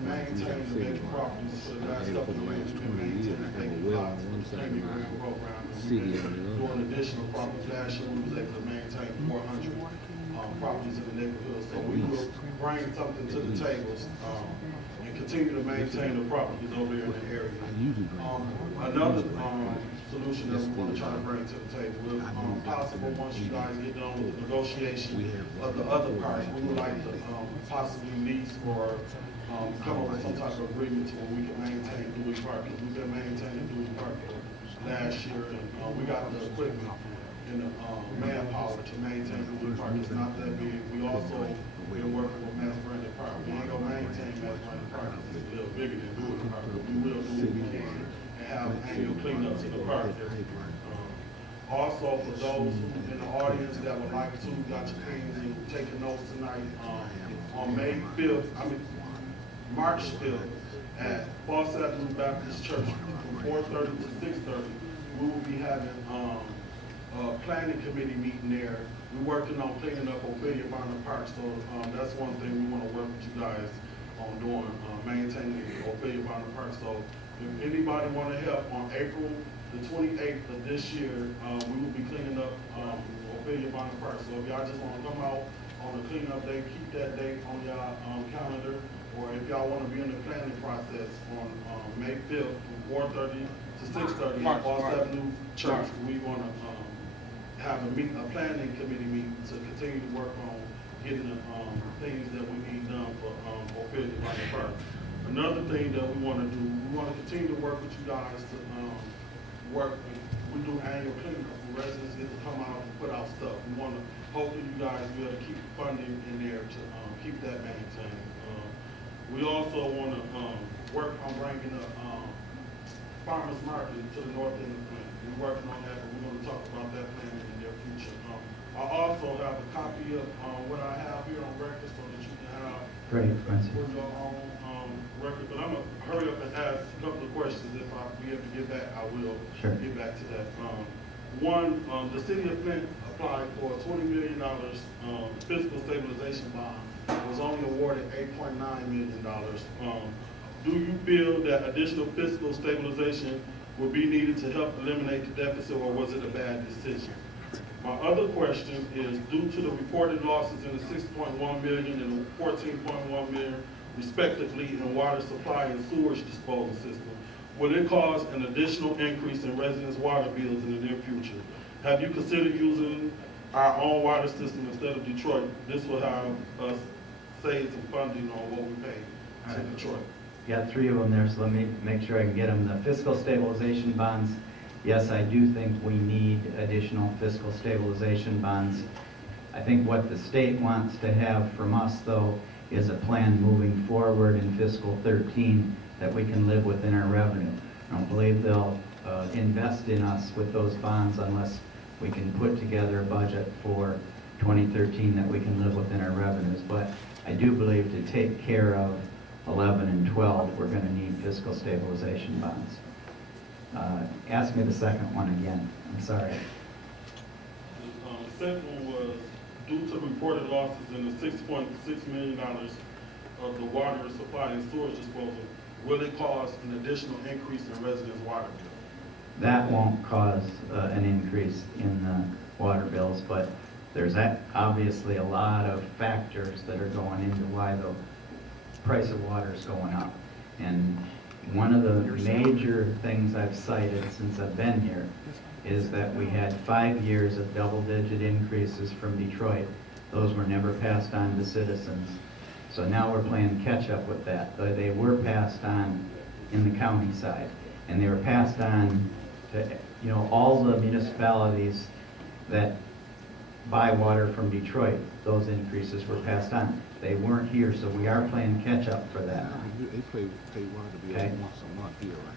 maintain the vacant properties for the last couple of years. We've been maintaining vacant lots with the Community Grant Program. We've been doing additional properties. Last year, we was able to maintain 400 properties in the neighborhood. So we will bring something to the table and continue to maintain the properties over there in the area. Another solution that we want to try to bring to the table is possible once you guys get done with the negotiation of the other parts, we would like to possibly lease or come up with some type of agreement to where we can maintain Dewey Park. Because we've been maintaining Dewey Park for last year, and we got the equipment and the manpower to maintain Dewey Park. It's not that big. We also been working with Mass Brandon Park. We ain't gonna maintain Mass Brandon Park because it's a little bigger than Dewey Park, but we will do what we can and have annual cleanups in the park. Also, for those in the audience that would like to, got your pens and taking notes tonight, on March 5th, at Falls Avenue Baptist Church from 4:30 to 6:30, we will be having a planning committee meeting there. We're working on cleaning up Ophelia Bonner Park, so that's one thing we want to work with you guys on doing, maintaining Ophelia Bonner Park. So if anybody want to help, on April the 28th of this year, we will be cleaning up Ophelia Bonner Park. So if y'all just want to come out on the cleanup day, keep that date on y'all calendar. Or if y'all want to be in the planning process on May 5th from 4:30 to 6:30 at Falls Avenue Church, we want to have a planning committee meeting to continue to work on getting the things that we need done for Ophelia Bonner Park. Another thing that we want to do, we want to continue to work with you guys to we do annual cleanup. The residents get to come out and put out stuff. We want to, hopefully you guys be able to keep funding in there to keep that maintained. We also want to work on bringing a farmers market to the north end of Flint. We're working on that, but we're going to talk about that plan in the near future. future. I also have a copy of what I have here on record so that you can have Great, Francis. for your own record. But I'm going to hurry up and ask a couple of questions. If I be able to get back, I will Sure. get back to that. One, the city of Flint applied for a $20 million fiscal stabilization bond. Was only awarded $8.9 million. Do you feel that additional fiscal stabilization will be needed to help eliminate the deficit, or was it a bad decision? My other question is, due to the reported losses in the $6.1 million and the $14.1 million, respectively, in water supply and sewage disposal system, will it cause an additional increase in residents' water bills in the near future? Have you considered using our own water system instead of Detroit? This will have us save some funding on what we pay to Detroit. Got three of them there, so let me make sure I can get them. The fiscal stabilization bonds, yes, I do think we need additional fiscal stabilization bonds. I think what the state wants to have from us, though, is a plan moving forward in fiscal 13 that we can live within our revenue. I don't believe they'll invest in us with those bonds unless we can put together a budget for 2013 that we can live within our revenues. But I do believe to take care of 11 and 12, we're going to need fiscal stabilization bonds. Ask me the second one again. I'm sorry. The second one was, due to reported losses in the $6.6 million of the water supply and sewage disposal, will it cause an additional increase in residents' water bills? That won't cause an increase in the water bills, but there's obviously a lot of factors that are going into why the price of water is going up. And one of the major things I've cited since I've been here is that we had 5 years of double-digit increases from Detroit. Those were never passed on to citizens. So now we're playing catch-up with that. They were passed on in the county side, and they were passed on to, you know, all the municipalities that buy water from Detroit. Those increases were passed on. They weren't here, so we are playing catch-up for that. They pay water to be Okay. once a month here, right?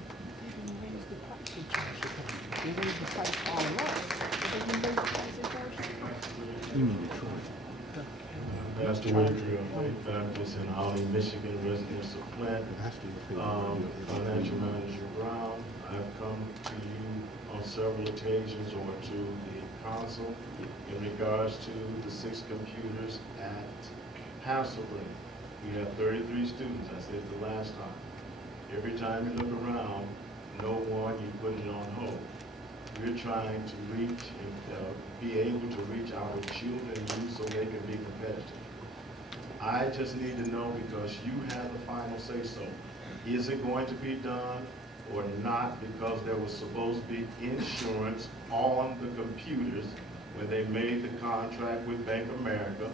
Pastor Wakefield, Faith Baptist in Holly, Michigan, residents of Flint. Financial Manager Brown, I've come to you on several occasions or to the council in regards to the 6 computers at Hasselblad. We have 33 students, I said the last time. Every time you look around, no one, you put it on hold. We're trying to reach and be able to reach our children and youth so they can be competitive. I just need to know, because you have the final say-so. Is it going to be done or not, because there was supposed to be insurance on the computers when they made the contract with Bank of America,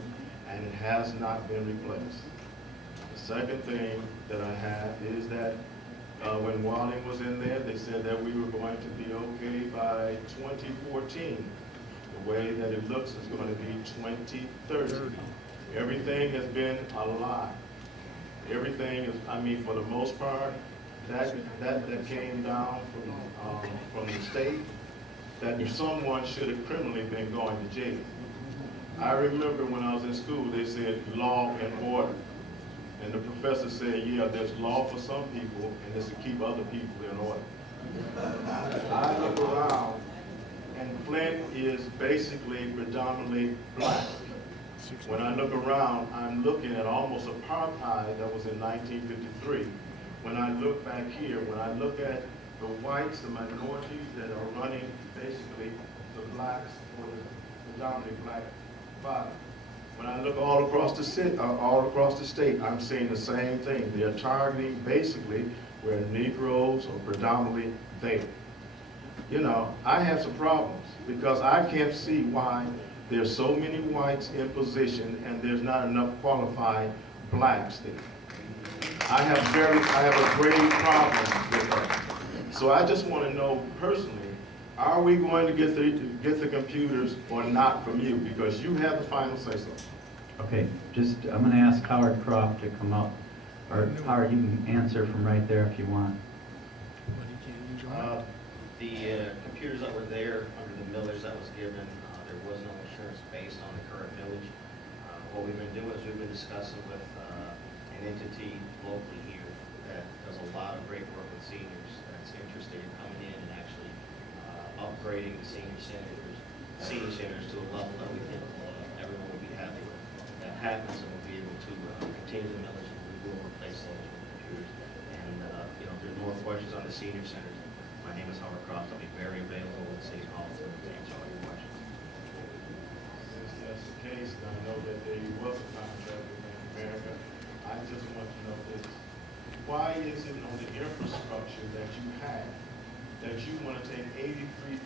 and it has not been replaced. The second thing that I have is that when Walling was in there, they said that we were going to be okay by 2014. The way that it looks is going to be 2030. Everything has been a lie. Everything is, I mean, for the most part, that came down from the state, that someone should have criminally been going to jail. I remember when I was in school, they said law and order. And the professor said, yeah, there's law for some people, and it's to keep other people in order. I look around, and Flint is basically predominantly black. When I look around, I'm looking at almost apartheid that was in 1953. When I look back here, when I look at the whites, the minorities that are running basically the blacks or the predominantly black body. When I look all across the state, I'm seeing the same thing. They're targeting basically where Negroes are predominantly there. You know, I have some problems because I can't see why there's so many whites in position and there's not enough qualified blacks there. I have a great problem with that. So I just want to know personally, are we going to get the computers or not from you? Because you have the final say-so. Okay, I'm going to ask Howard Croft to come up. Or Howard, you can answer from right there if you want. The computers that were there under the millers that was given, there was no insurance based on the current millage. What we've been doing is we've been discussing with an entity locally here that does a lot of great work with seniors that's interested in coming in and actually upgrading the senior centers to a level that we think everyone will be happy with. If that happens, and we'll be able to continue the millage, and we will replace those with computers. And you know, if there's more questions on the senior centers, my name is Howard Croft. I'll be very available at City Hall to answer all your questions. Since that's the case, and I know that there was a contract with Bank of America, I just want to know this. Why is it on the infrastructure that you have that you want to take $83,000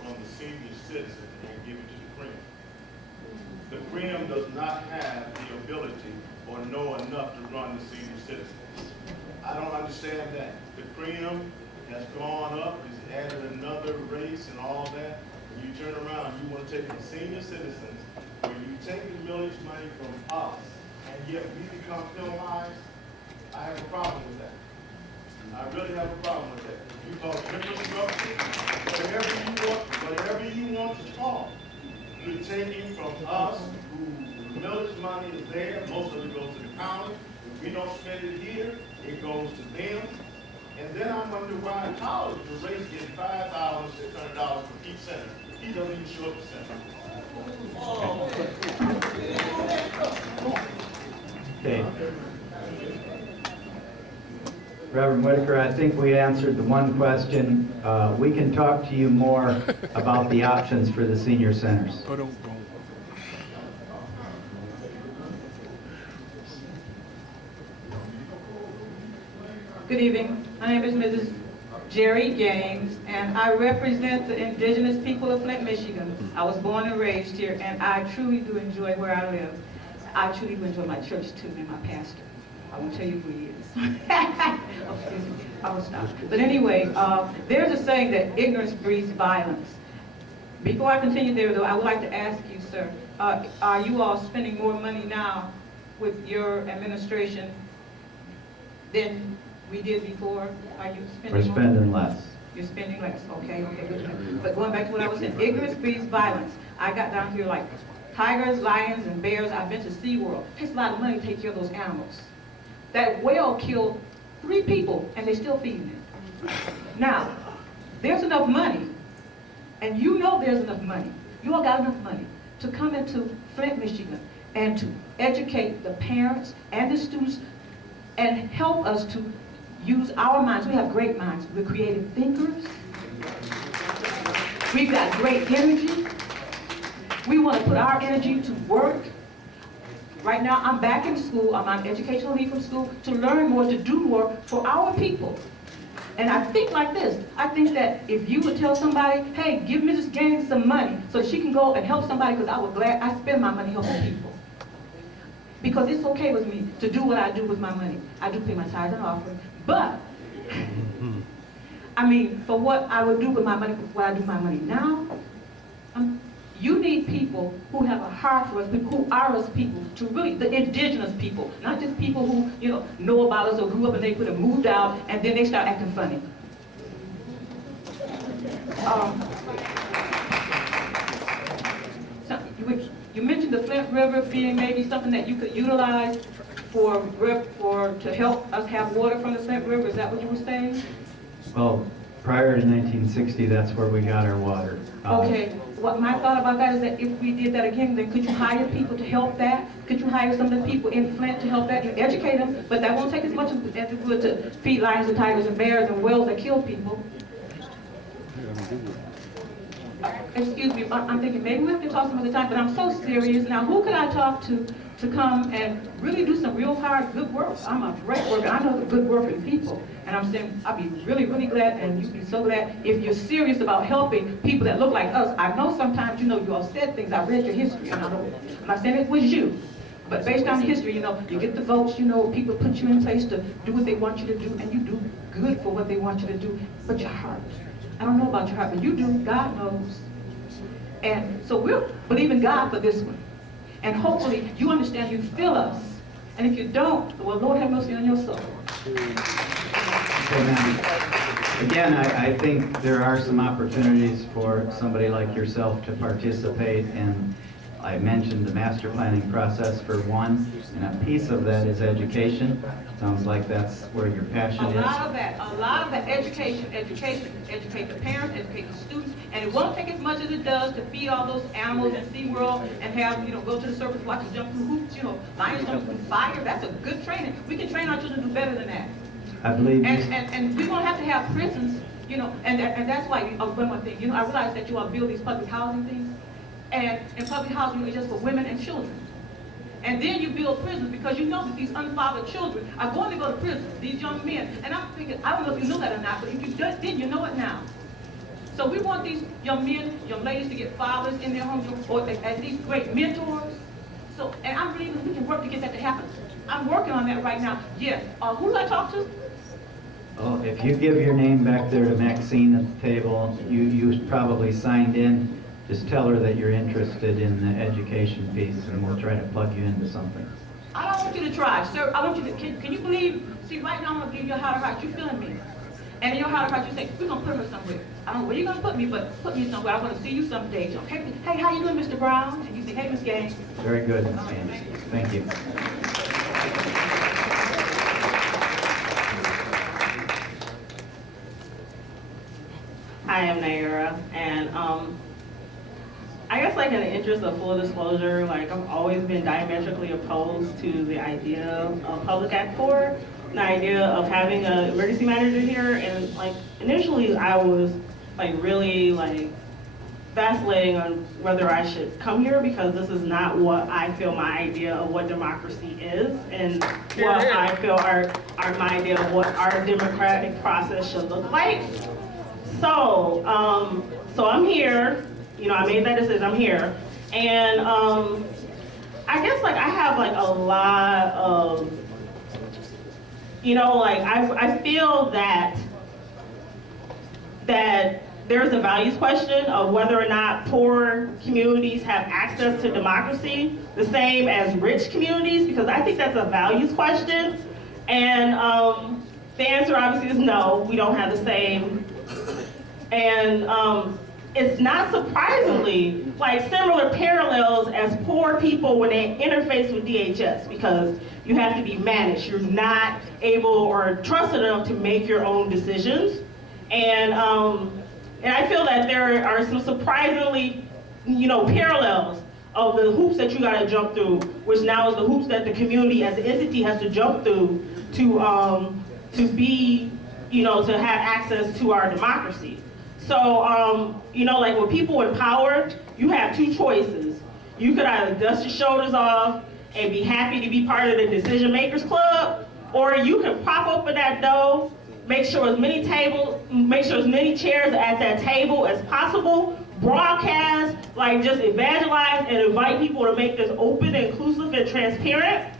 from the senior citizen and give it to the CRIM? The CRIM does not have the ability or know enough to run the senior citizens. I don't understand that. The CRIM has gone up, has added another race and all that. When you turn around, you want to take the senior citizens, when you take the millage money from us, and yet we become penalized, I have a problem with that. I really have a problem with that. You call infrastructure, whatever you want to call. You're taking from us, who millage money is there, most of it goes to the county. If we don't spend it here, it goes to them. And then I wonder why in college the race getting $5,600 for each center. He doesn't even show up to center. Okay. Reverend Whitaker, I think we answered the one question. We can talk to you more about the options for the senior centers. Good evening. My name is Mrs. Jerry Gaines, and I represent the indigenous people of Flint, Michigan. I was born and raised here, and I truly do enjoy where I live. I truly do enjoy my church, too, and my pastor. I won't tell you who he is. Oh, excuse me. I will stop. But anyway, there's a saying that ignorance breeds violence. Before I continue there, though, I would like to ask you, sir, are you all spending more money now with your administration than we did before? Are you spending We're spending less. You're spending less. Okay, good. But going back to what I was saying, ignorance breeds violence. I got down here like tigers, lions, and bears. I've been to SeaWorld. It takes a lot of money to take care of those animals. That whale killed 3 people, and they're still feeding it. Now, there's enough money, and you know there's enough money. You all got enough money to come into Flint, Michigan, and to educate the parents and the students and help us to use our minds. We have great minds. We're creative thinkers. We've got great energy. We want to put our energy to work. Right now, I'm back in school. I'm on educational leave from school to learn more, to do more for our people. And I think like this. I think that if you would tell somebody, hey, give Mrs. Gaines some money so she can go and help somebody, because I spend my money helping people. Because it's okay with me to do what I do with my money. I do pay my tithes and offerings. But, I mean, for what I would do with my money, what I do with my money now, you need people who have a heart for us, people who are us people, to really, the indigenous people, not just people who, know about us or grew up in the neighborhood and moved out, and then they start acting funny. So you mentioned the Flint River being maybe something that you could utilize to help us have water from the Flint River. Is that what you were saying? Well, prior to 1960, that's where we got our water. Okay. What my thought about that is that if we did that again, then could you hire people to help that? Could you hire some of the people in Flint to help that? You educate them, but that won't take as much as it would to feed lions and tigers and bears and whales that kill people. Excuse me, I'm thinking maybe we have to talk some other time, but I'm so serious. Now, who could I talk to come and really do some real hard, good work? I'm a great worker. I know the good working people. And I'm saying I'd be really, really glad, and you'd be so glad if you're serious about helping people that look like us. I know sometimes, you all said things. I read your history, and I'm not saying it was you. But based on history, you get the votes, people put you in place to do what they want you to do, and you do good for what they want you to do. But your heart, I don't know about your heart, but you do, God knows. And so we're believing God for this one. And hopefully you understand, you feel us. And if you don't, well, Lord have mercy on your soul. Amen. Again, I think there are some opportunities for somebody like yourself to participate, and I mentioned the master planning process for one, and a piece of that is education. Sounds like that's where your passion is. A lot of that, educate the parents, educate the students, and it won't take as much as it does to feed all those animals in SeaWorld and have, go to the circus, watch them jump through hoops, lions jump through fire. That's a good training. We can train our children to do better than that. I believe and we won't have to have prisons, and that's why, one more thing, I realize that you all build these public housing things, and public housing is just for women and children. And then you build prisons because you know that these unfathered children are going to go to prison, these young men. And I'm thinking, I don't know if you know that or not, but if you did, you know it now. So we want these young men, young ladies to get fathers in their homes, or as these great mentors. So, and I'm believing we can work to get that to happen. I'm working on that right now. Yes. Who do I talk to? Oh, if you give your name back there to Maxine at the table, you probably signed in. Just tell her that you're interested in the education piece, and we'll try to plug you into something. I don't want you to try, sir. I want you to, can you believe, see, right now I'm going to give you a heart of heart. You feeling me? And in your heart of heart, you say, we're going to put her somewhere. I don't know where you're going to put me, but put me somewhere. I want to see you someday. Hey, how you doing, Mr. Brown? And you say, hey, Miss Gaines. Very good, Ms. Gaines. Thank you. I am Naira, and I guess like in the interest of full disclosure, like I've always been diametrically opposed to the idea of Public Act 4, the idea of having an emergency manager here, and like initially I was like really like vacillating on whether I should come here because this is not what I feel my idea of what democracy is, and what I feel are my idea of what our democratic process should look like. So, so I'm here. I made that decision. I'm here, and I guess like I have like a lot of, like I feel that there's a values question of whether or not poor communities have access to democracy the same as rich communities, because I think that's a values question, and the answer obviously is no. We don't have the same. And it's not surprisingly like similar parallels as poor people when they interface with DHS, because you have to be managed. You're not able or trusted enough to make your own decisions. And I feel that there are some surprisingly, parallels of the hoops that you gotta jump through, which now is the hoops that the community as an entity has to jump through to be, to have access to our democracy. So, like with people in power, you have two choices. You could either dust your shoulders off and be happy to be part of the decision makers club, or you can pop open that door, make sure as many chairs at that table as possible, broadcast, like just evangelize and invite people to make this open, inclusive, and transparent.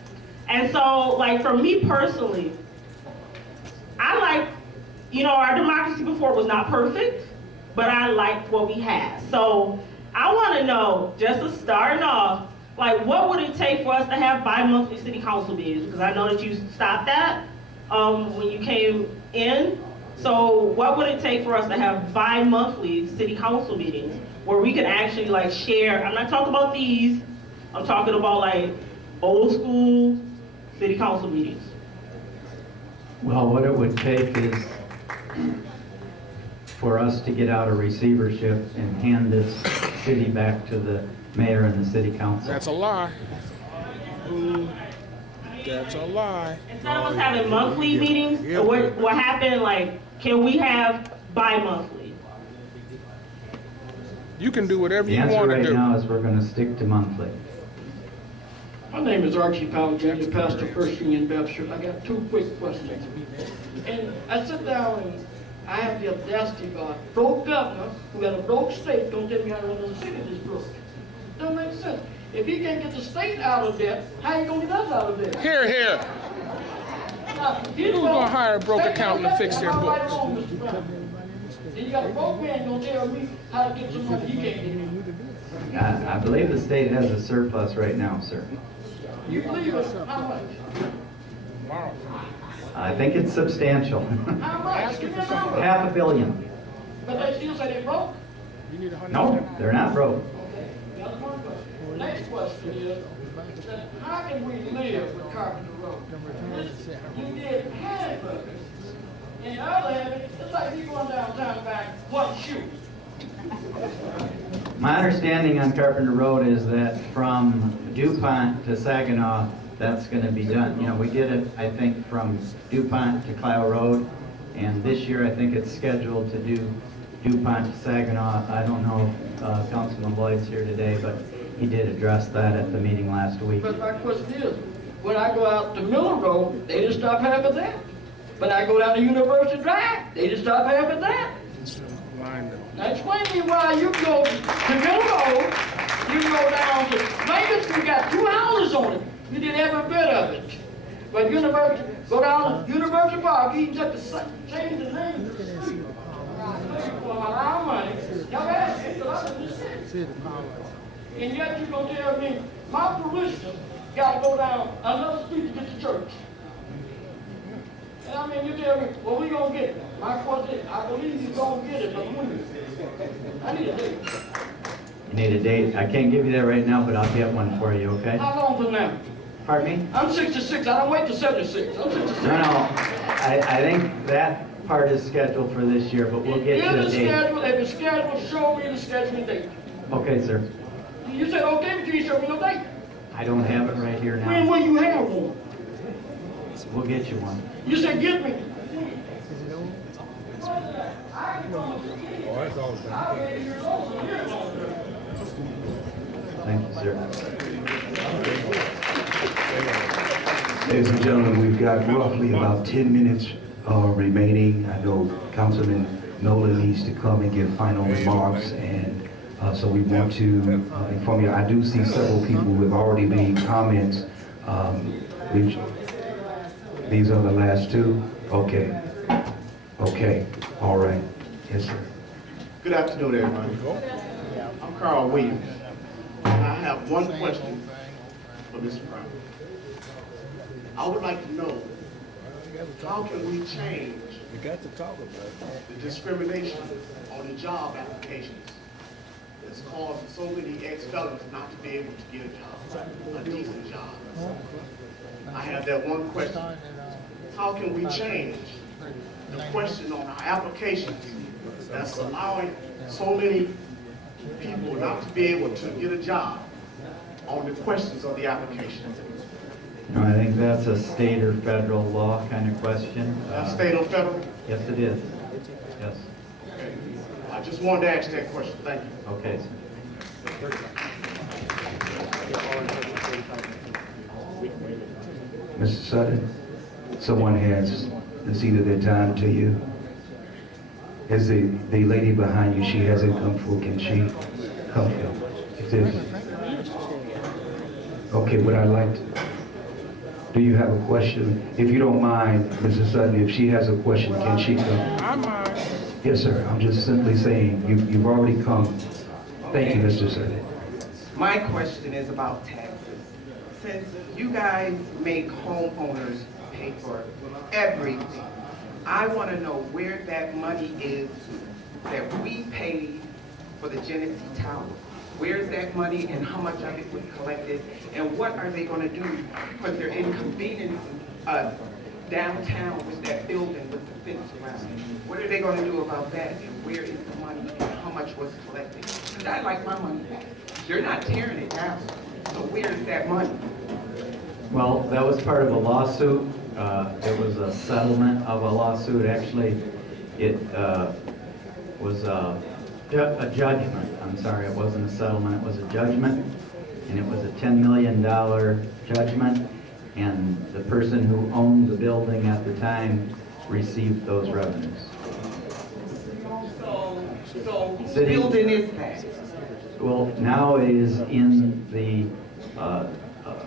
And so, like for me personally, I like, our democracy before was not perfect, but I like what we have. So I want to know, just to starting off, like what would it take for us to have bi-monthly city council meetings? Because I know that you stopped that when you came in. So what would it take for us to have bi-monthly city council meetings where we can actually like share? I'm not talking about these. I'm talking about like old school city council meetings. Well, what it would take is for us to get out of receivership and hand this city back to the mayor and the city council. That's a lie. That's a lie. Instead of us having monthly meetings, what happened, like, can we have bi-monthly? You can do whatever you want to do. The answer right now is we're going to stick to monthly. My name is Archie Powell, Junior Pastor, First Union Baptist. I got two quick questions. And I sit down and I have the audacity of a broke governor who got a broke state. Don't tell me how to run the city that's broke. Don't make sense. If he can't get the state out of debt, how you gonna get us out of debt? Here, here. Who's gonna hire a broke accountant to fix their books? Then you got a broke man gonna tell me how to get some money he can't get. I believe the state has a surplus right now, sir. You believe it? How much? I think it's substantial. How much? Give me a number. $500 million. But they still say they broke? No, they're not broke. That's one question. Next question is, that how can we live with Carpenter Road? You did half of it. And the other half, it's like you going downtown back one shoe. My understanding on Carpenter Road is that from DuPont to Saginaw, that's going to be done. You know, we did it, I think, from DuPont to Clow Road, and this year I think it's scheduled to do DuPont to Saginaw. I don't know if Councilman Lloyd's here today, but he did address that at the meeting last week. But my question is, when I go out to Miller Road, they just stop half of that. When I go down to University Drive, they just stop half of that. Now explain to me why you go to Miller Road, you go down to Vegas, we got 2 houses on it. You did every bit of it. But University, go down to University Park, you just change the name of the street. For our money, y'all ask me, because I didn't say. And yet you're going to tell me, my parishioners got to go down another street to get to church. And I mean, you tell me, well, we going to get it. My question is, I believe you're going to get it, but when? I need a date. You need a date? I can't give you that right now, but I'll get one for you, okay? How long from now? Pardon me? I'm 66. I don't wait till 76. I'm 66. No, I think that part is scheduled for this year, but we'll get you a date. If the schedule, show me the schedule date. Okay, sir. You said okay, but you didn't show me no date. I don't have it right here When now. will you have one? We'll get you one. You said get me. Thank you, sir. Ladies and gentlemen, we've got roughly about 10 minutes remaining. I know Councilman Nolan needs to come and give final remarks, and so we want to inform you. I do see several people who have already made comments. These are the last two? Okay. Okay. All right. Yes, sir. Good afternoon, everybody. I'm Carl Williams. I have one question for Mr. Brown. I would like to know, how can we change the discrimination on the job applications that's caused so many ex-felons not to be able to get a job, a decent job? I have that one question. How can we change the question on our applications that's allowing so many people not to be able to get a job on the questions of the application? No, I think that's a state or federal law kind of question. State or federal? Yes, it is. Yes. Okay. I just wanted to ask that question. Thank you. Okay, sir. Mr. Sutton, someone has ceded their time to you. Is the lady behind you, she hasn't come forward, can she come forward? Okay, what I'd like to, do you have a question? If you don't mind, Mrs. Sutton, if she has a question, can she come? I mind. Yes, sir, I'm just simply saying, you've already come. Thank you, Mr. Sutton. My question is about taxes. Since you guys make homeowners pay for everything, I want to know where that money is that we paid for the Genesee Tower. Where's that money and how much of it was collected? And what are they going to do? Because they're inconveniencing us downtown with that building with the fence around it. What are they going to do about that? And where is the money and how much was collected? Because I'd like my money back. You're not tearing it down. So where's that money? Well, that was part of a lawsuit. It was a settlement of a lawsuit. Actually, it was a judgment. I'm sorry, it wasn't a settlement, it was a judgment. And it was a $10 million judgment. And the person who owned the building at the time received those revenues. So whose building is that? Well, now it is in the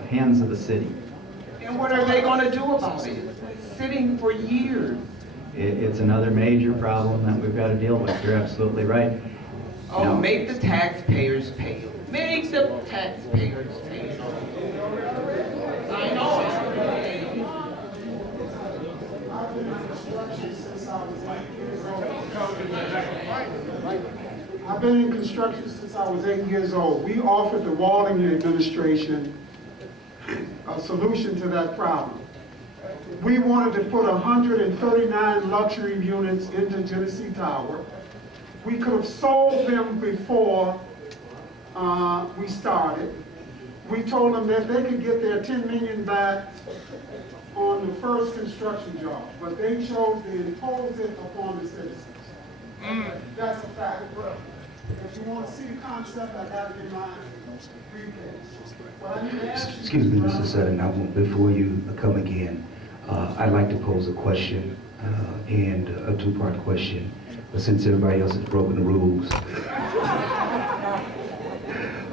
hands of the city. And what are they going to do about it? It's sitting for years. It's another major problem that we've got to deal with. You're absolutely right. Oh, now, make the taxpayers pay. Make the taxpayers pay. I know it. I was 8 years old. I've been in construction since I was 8 years old. We offered the Walling administration a solution to that problem. We wanted to put 139 luxury units into Genesee Tower. We could have sold them before we started. We told them that they could get their $10 million back on the first construction job, but they chose to impose it upon the citizens. That's a fact. If you want to see the concept, I got it in my briefcase. But I need to ask you. Excuse me, Mr. Sutton, before you come again, I'd like to pose a question and a two-part question. But since everybody else has broken the rules,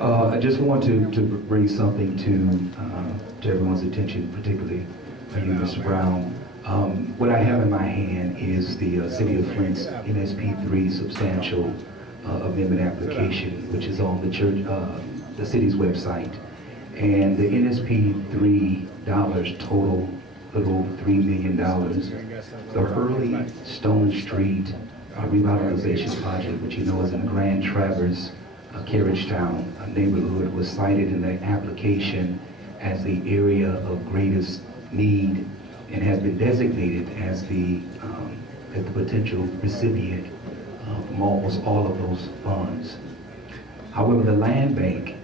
I just want to bring something to everyone's attention, particularly you, Mr. Brown. What I have in my hand is the City of Flint's NSP3 substantial amendment application, which is on the city's website. And the NSP3 total little $3 million. The Hurley Stone Street revitalization project, which you know is in Grand Traverse, Carriagetown neighborhood, was cited in the application as the area of greatest need and has been designated as the potential recipient from almost all of those funds. However, the land bank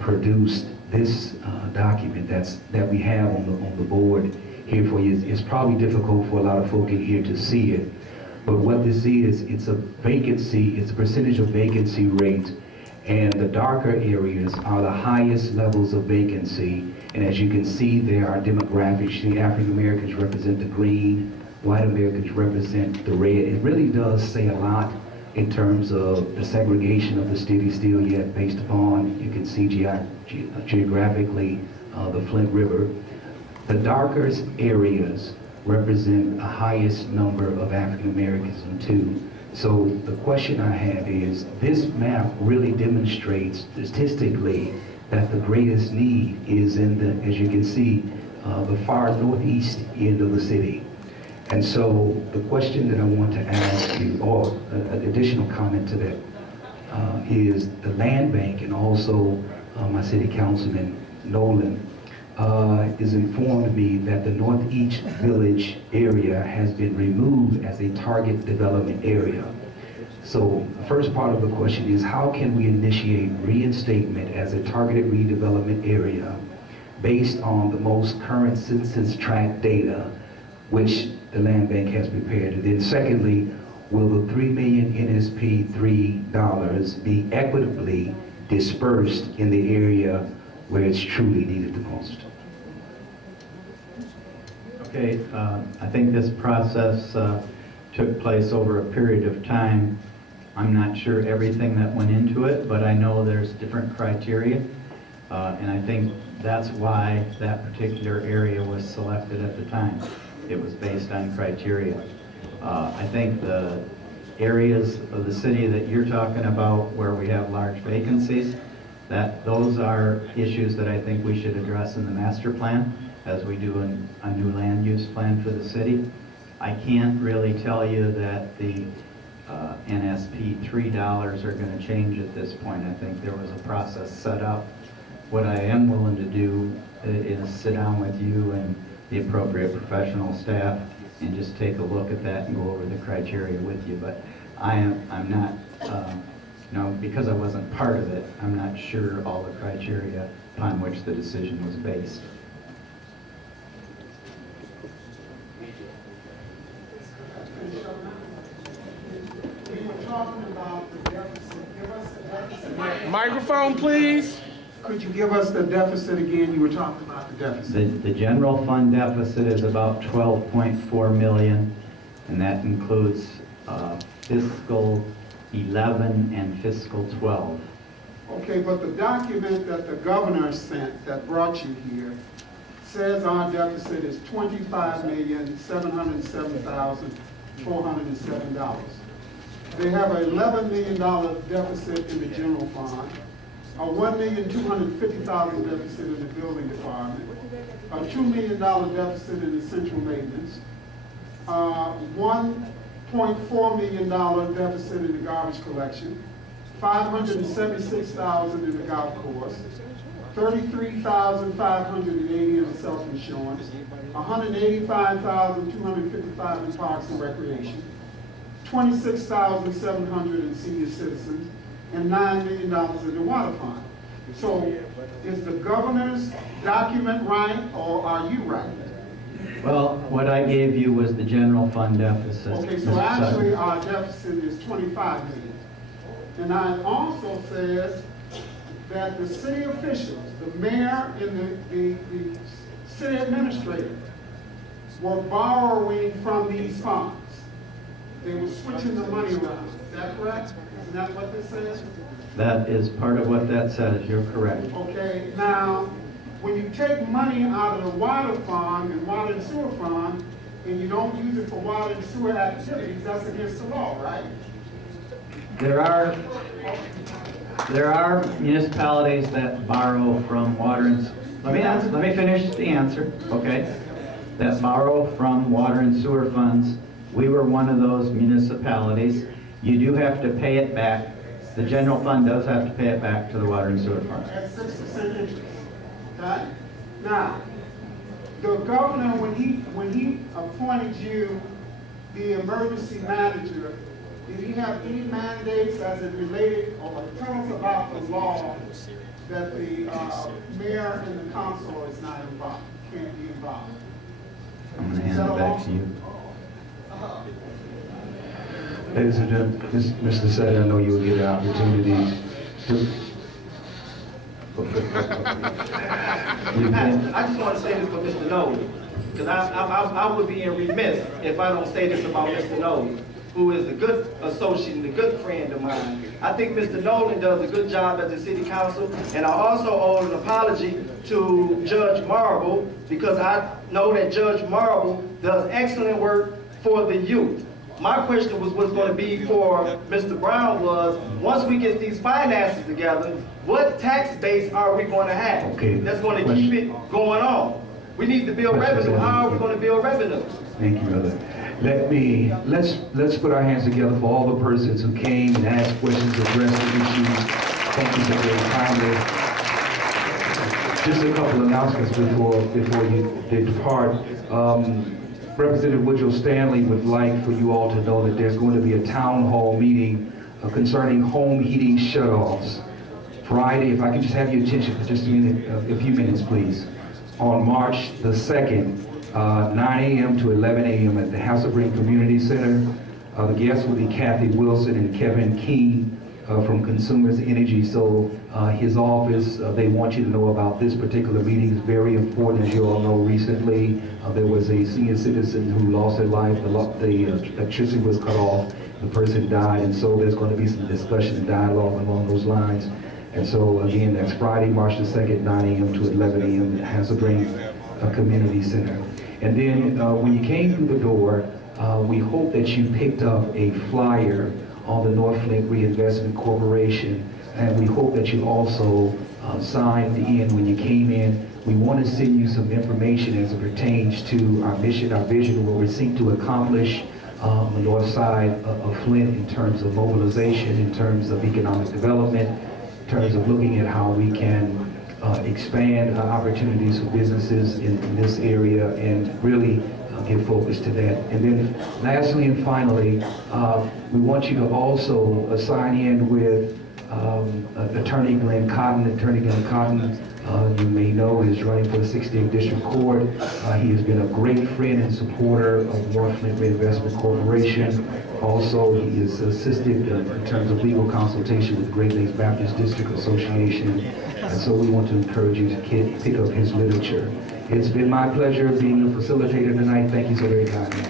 produced this document that we have on the board here for you. It's probably difficult for a lot of folk in here to see it, but what this is, it's a vacancy, it's a percentage of vacancy rate, and the darker areas are the highest levels of vacancy. And as you can see, there are demographics. The African Americans represent the green, white Americans represent the red. It really does say a lot in terms of the segregation of the city still yet based upon, you can see geographically, the Flint River. The darkest areas represent the highest number of African Americans too. So the question I have is, this map really demonstrates statistically that the greatest need is in the, as you can see, the far northeast end of the city. And so the question that I want to ask you, or an additional comment to that, is the land bank, and also my city councilman, Nolan, has informed me that the Northeast Village area has been removed as a target development area. So the first part of the question is, how can we initiate reinstatement as a targeted redevelopment area based on the most current census tract data, which the land bank has prepared? And then secondly, will the $3 million NSP3 be equitably dispersed in the area where it's truly needed the most? Okay, I think this process took place over a period of time. I'm not sure everything that went into it, but I know there's different criteria, and I think that's why that particular area was selected at the time. It was based on criteria. I think the areas of the city that you're talking about where we have large vacancies, those are issues that I think we should address in the master plan as we do a new land use plan for the city. I can't really tell you that the NSP $3 are going to change at this point. I think there was a process set up. What I am willing to do is sit down with you and the appropriate professional staff and just take a look at that and go over the criteria with you. But I'm not, because I wasn't part of it, I'm not sure all the criteria upon which the decision was based. Microphone, please. Could you give us the deficit again? You were talking about the deficit. The general fund deficit is about $12.4 million, and that includes fiscal 11 and fiscal 12. Okay, but the document that the governor sent that brought you here says our deficit is $25,707,407. They have an $11 million deficit in the general fund, a $1,250,000 deficit in the building department, a $2 million deficit in the central maintenance, $1 $0.4 million deficit in the garbage collection, $576,000 in the golf course, $33,580 in the self-insurance, $185,255 in parks and recreation, $26,700 in senior citizens, and $9 million in the water fund. So is the governor's document right, or are you right? Well, what I gave you was the general fund deficit. Okay, so Mr. actually Sutton. our deficit is 25 million. And I also says that the city officials, the mayor and the city administrator were borrowing from these funds. They were switching the money around. Is that correct? Isn't that what this says? That is part of what that says. You're correct. Okay, now, when you take money out of the water fund and water and sewer fund, and you don't use it for water and sewer activities, that's against the law, right? There are municipalities that borrow from water and, let me finish the answer, okay? That borrow from water and sewer funds. We were one of those municipalities. You do have to pay it back. The general fund does have to pay it back to the water and sewer fund. At 6% interest. Okay? Now, the governor, when he appointed you the emergency manager, did he have any mandates as it related, or tell us about the law that the mayor and the council is not involved, can't be involved? I'm going to hand it back to you. Ladies and gentlemen, Mr. Sutton, I know you will get the opportunity to... I just want to say this for Mr. Nolan, because I would be remiss if I don't say this about Mr. Nolan, who is a good associate and a good friend of mine. I think Mr. Nolan does a good job at the city council, and I also owe an apology to Judge Marble, because I know that Judge Marble does excellent work for the youth. My question was what's going to be for Mr. Brown was, once we get these finances together, what tax base are we going to have that's going to keep it going on? We need to build revenue. How are we going to build revenue? Thank you, brother. Let's put our hands together for all the persons who came and asked questions, addressed the issues. Thank you for very kindly. Just a couple of announcements before you depart. Representative Woodrow Stanley would like for you all to know that there's going to be a town hall meeting concerning home heating shutoffs. Friday, if I can just have your attention for just a few minutes, please. On March the 2nd, 9 a.m. to 11 a.m. at the Hasselbrink Community Center. The guests will be Kathy Wilson and Kevin King from Consumers Energy. So his office, they want you to know about this particular meeting. It's very important. As you all know, recently there was a senior citizen who lost their life. The electricity was cut off. The person died, and so there's going to be some discussion and dialogue along those lines. And so again, that's Friday, March the 2nd, 9 a.m. to 11 a.m. at Hasselbrink Community Center. And then when you came through the door, we hope that you picked up a flyer on the North Flint Reinvestment Corporation, and we hope that you also signed in when you came in. We want to send you some information as it pertains to our mission, our vision, what we seek to accomplish on the north side of Flint in terms of mobilization, in terms of economic development, in terms of looking at how we can expand opportunities for businesses in this area and really give focus to that. And then lastly and finally, we want you to also sign in with Attorney Glenn Cotton. Attorney Glenn Cotton, you may know, is running for the 16th District Court. He has been a great friend and supporter of North Flint Reinvestment Corporation. Also, he has assisted in terms of legal consultation with the Great Lakes Baptist District Association. And so we want to encourage you to pick up his literature. It's been my pleasure being your facilitator tonight. Thank you so very kindly.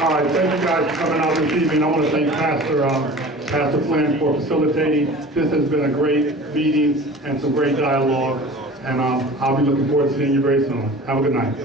All right, thank you guys for coming out this evening. I want to thank Pastor Flint for facilitating. This has been a great meeting and some great dialogue, and I'll be looking forward to seeing you very soon. Have a good night.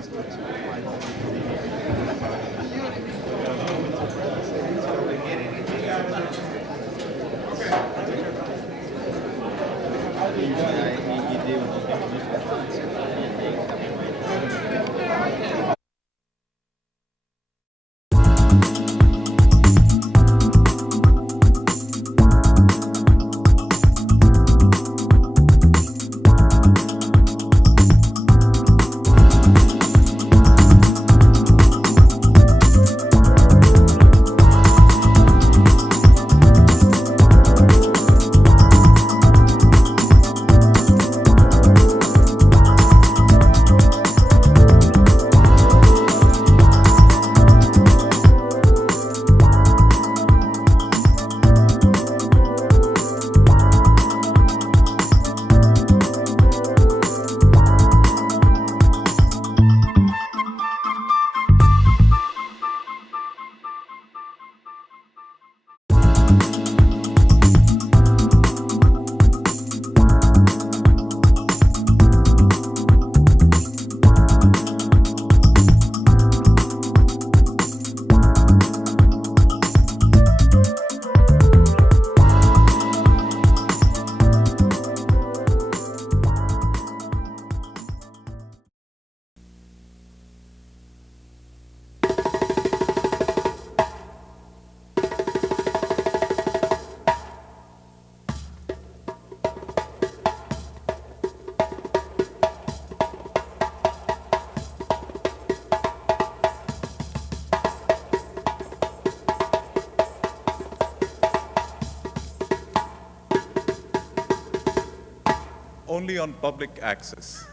only on public access.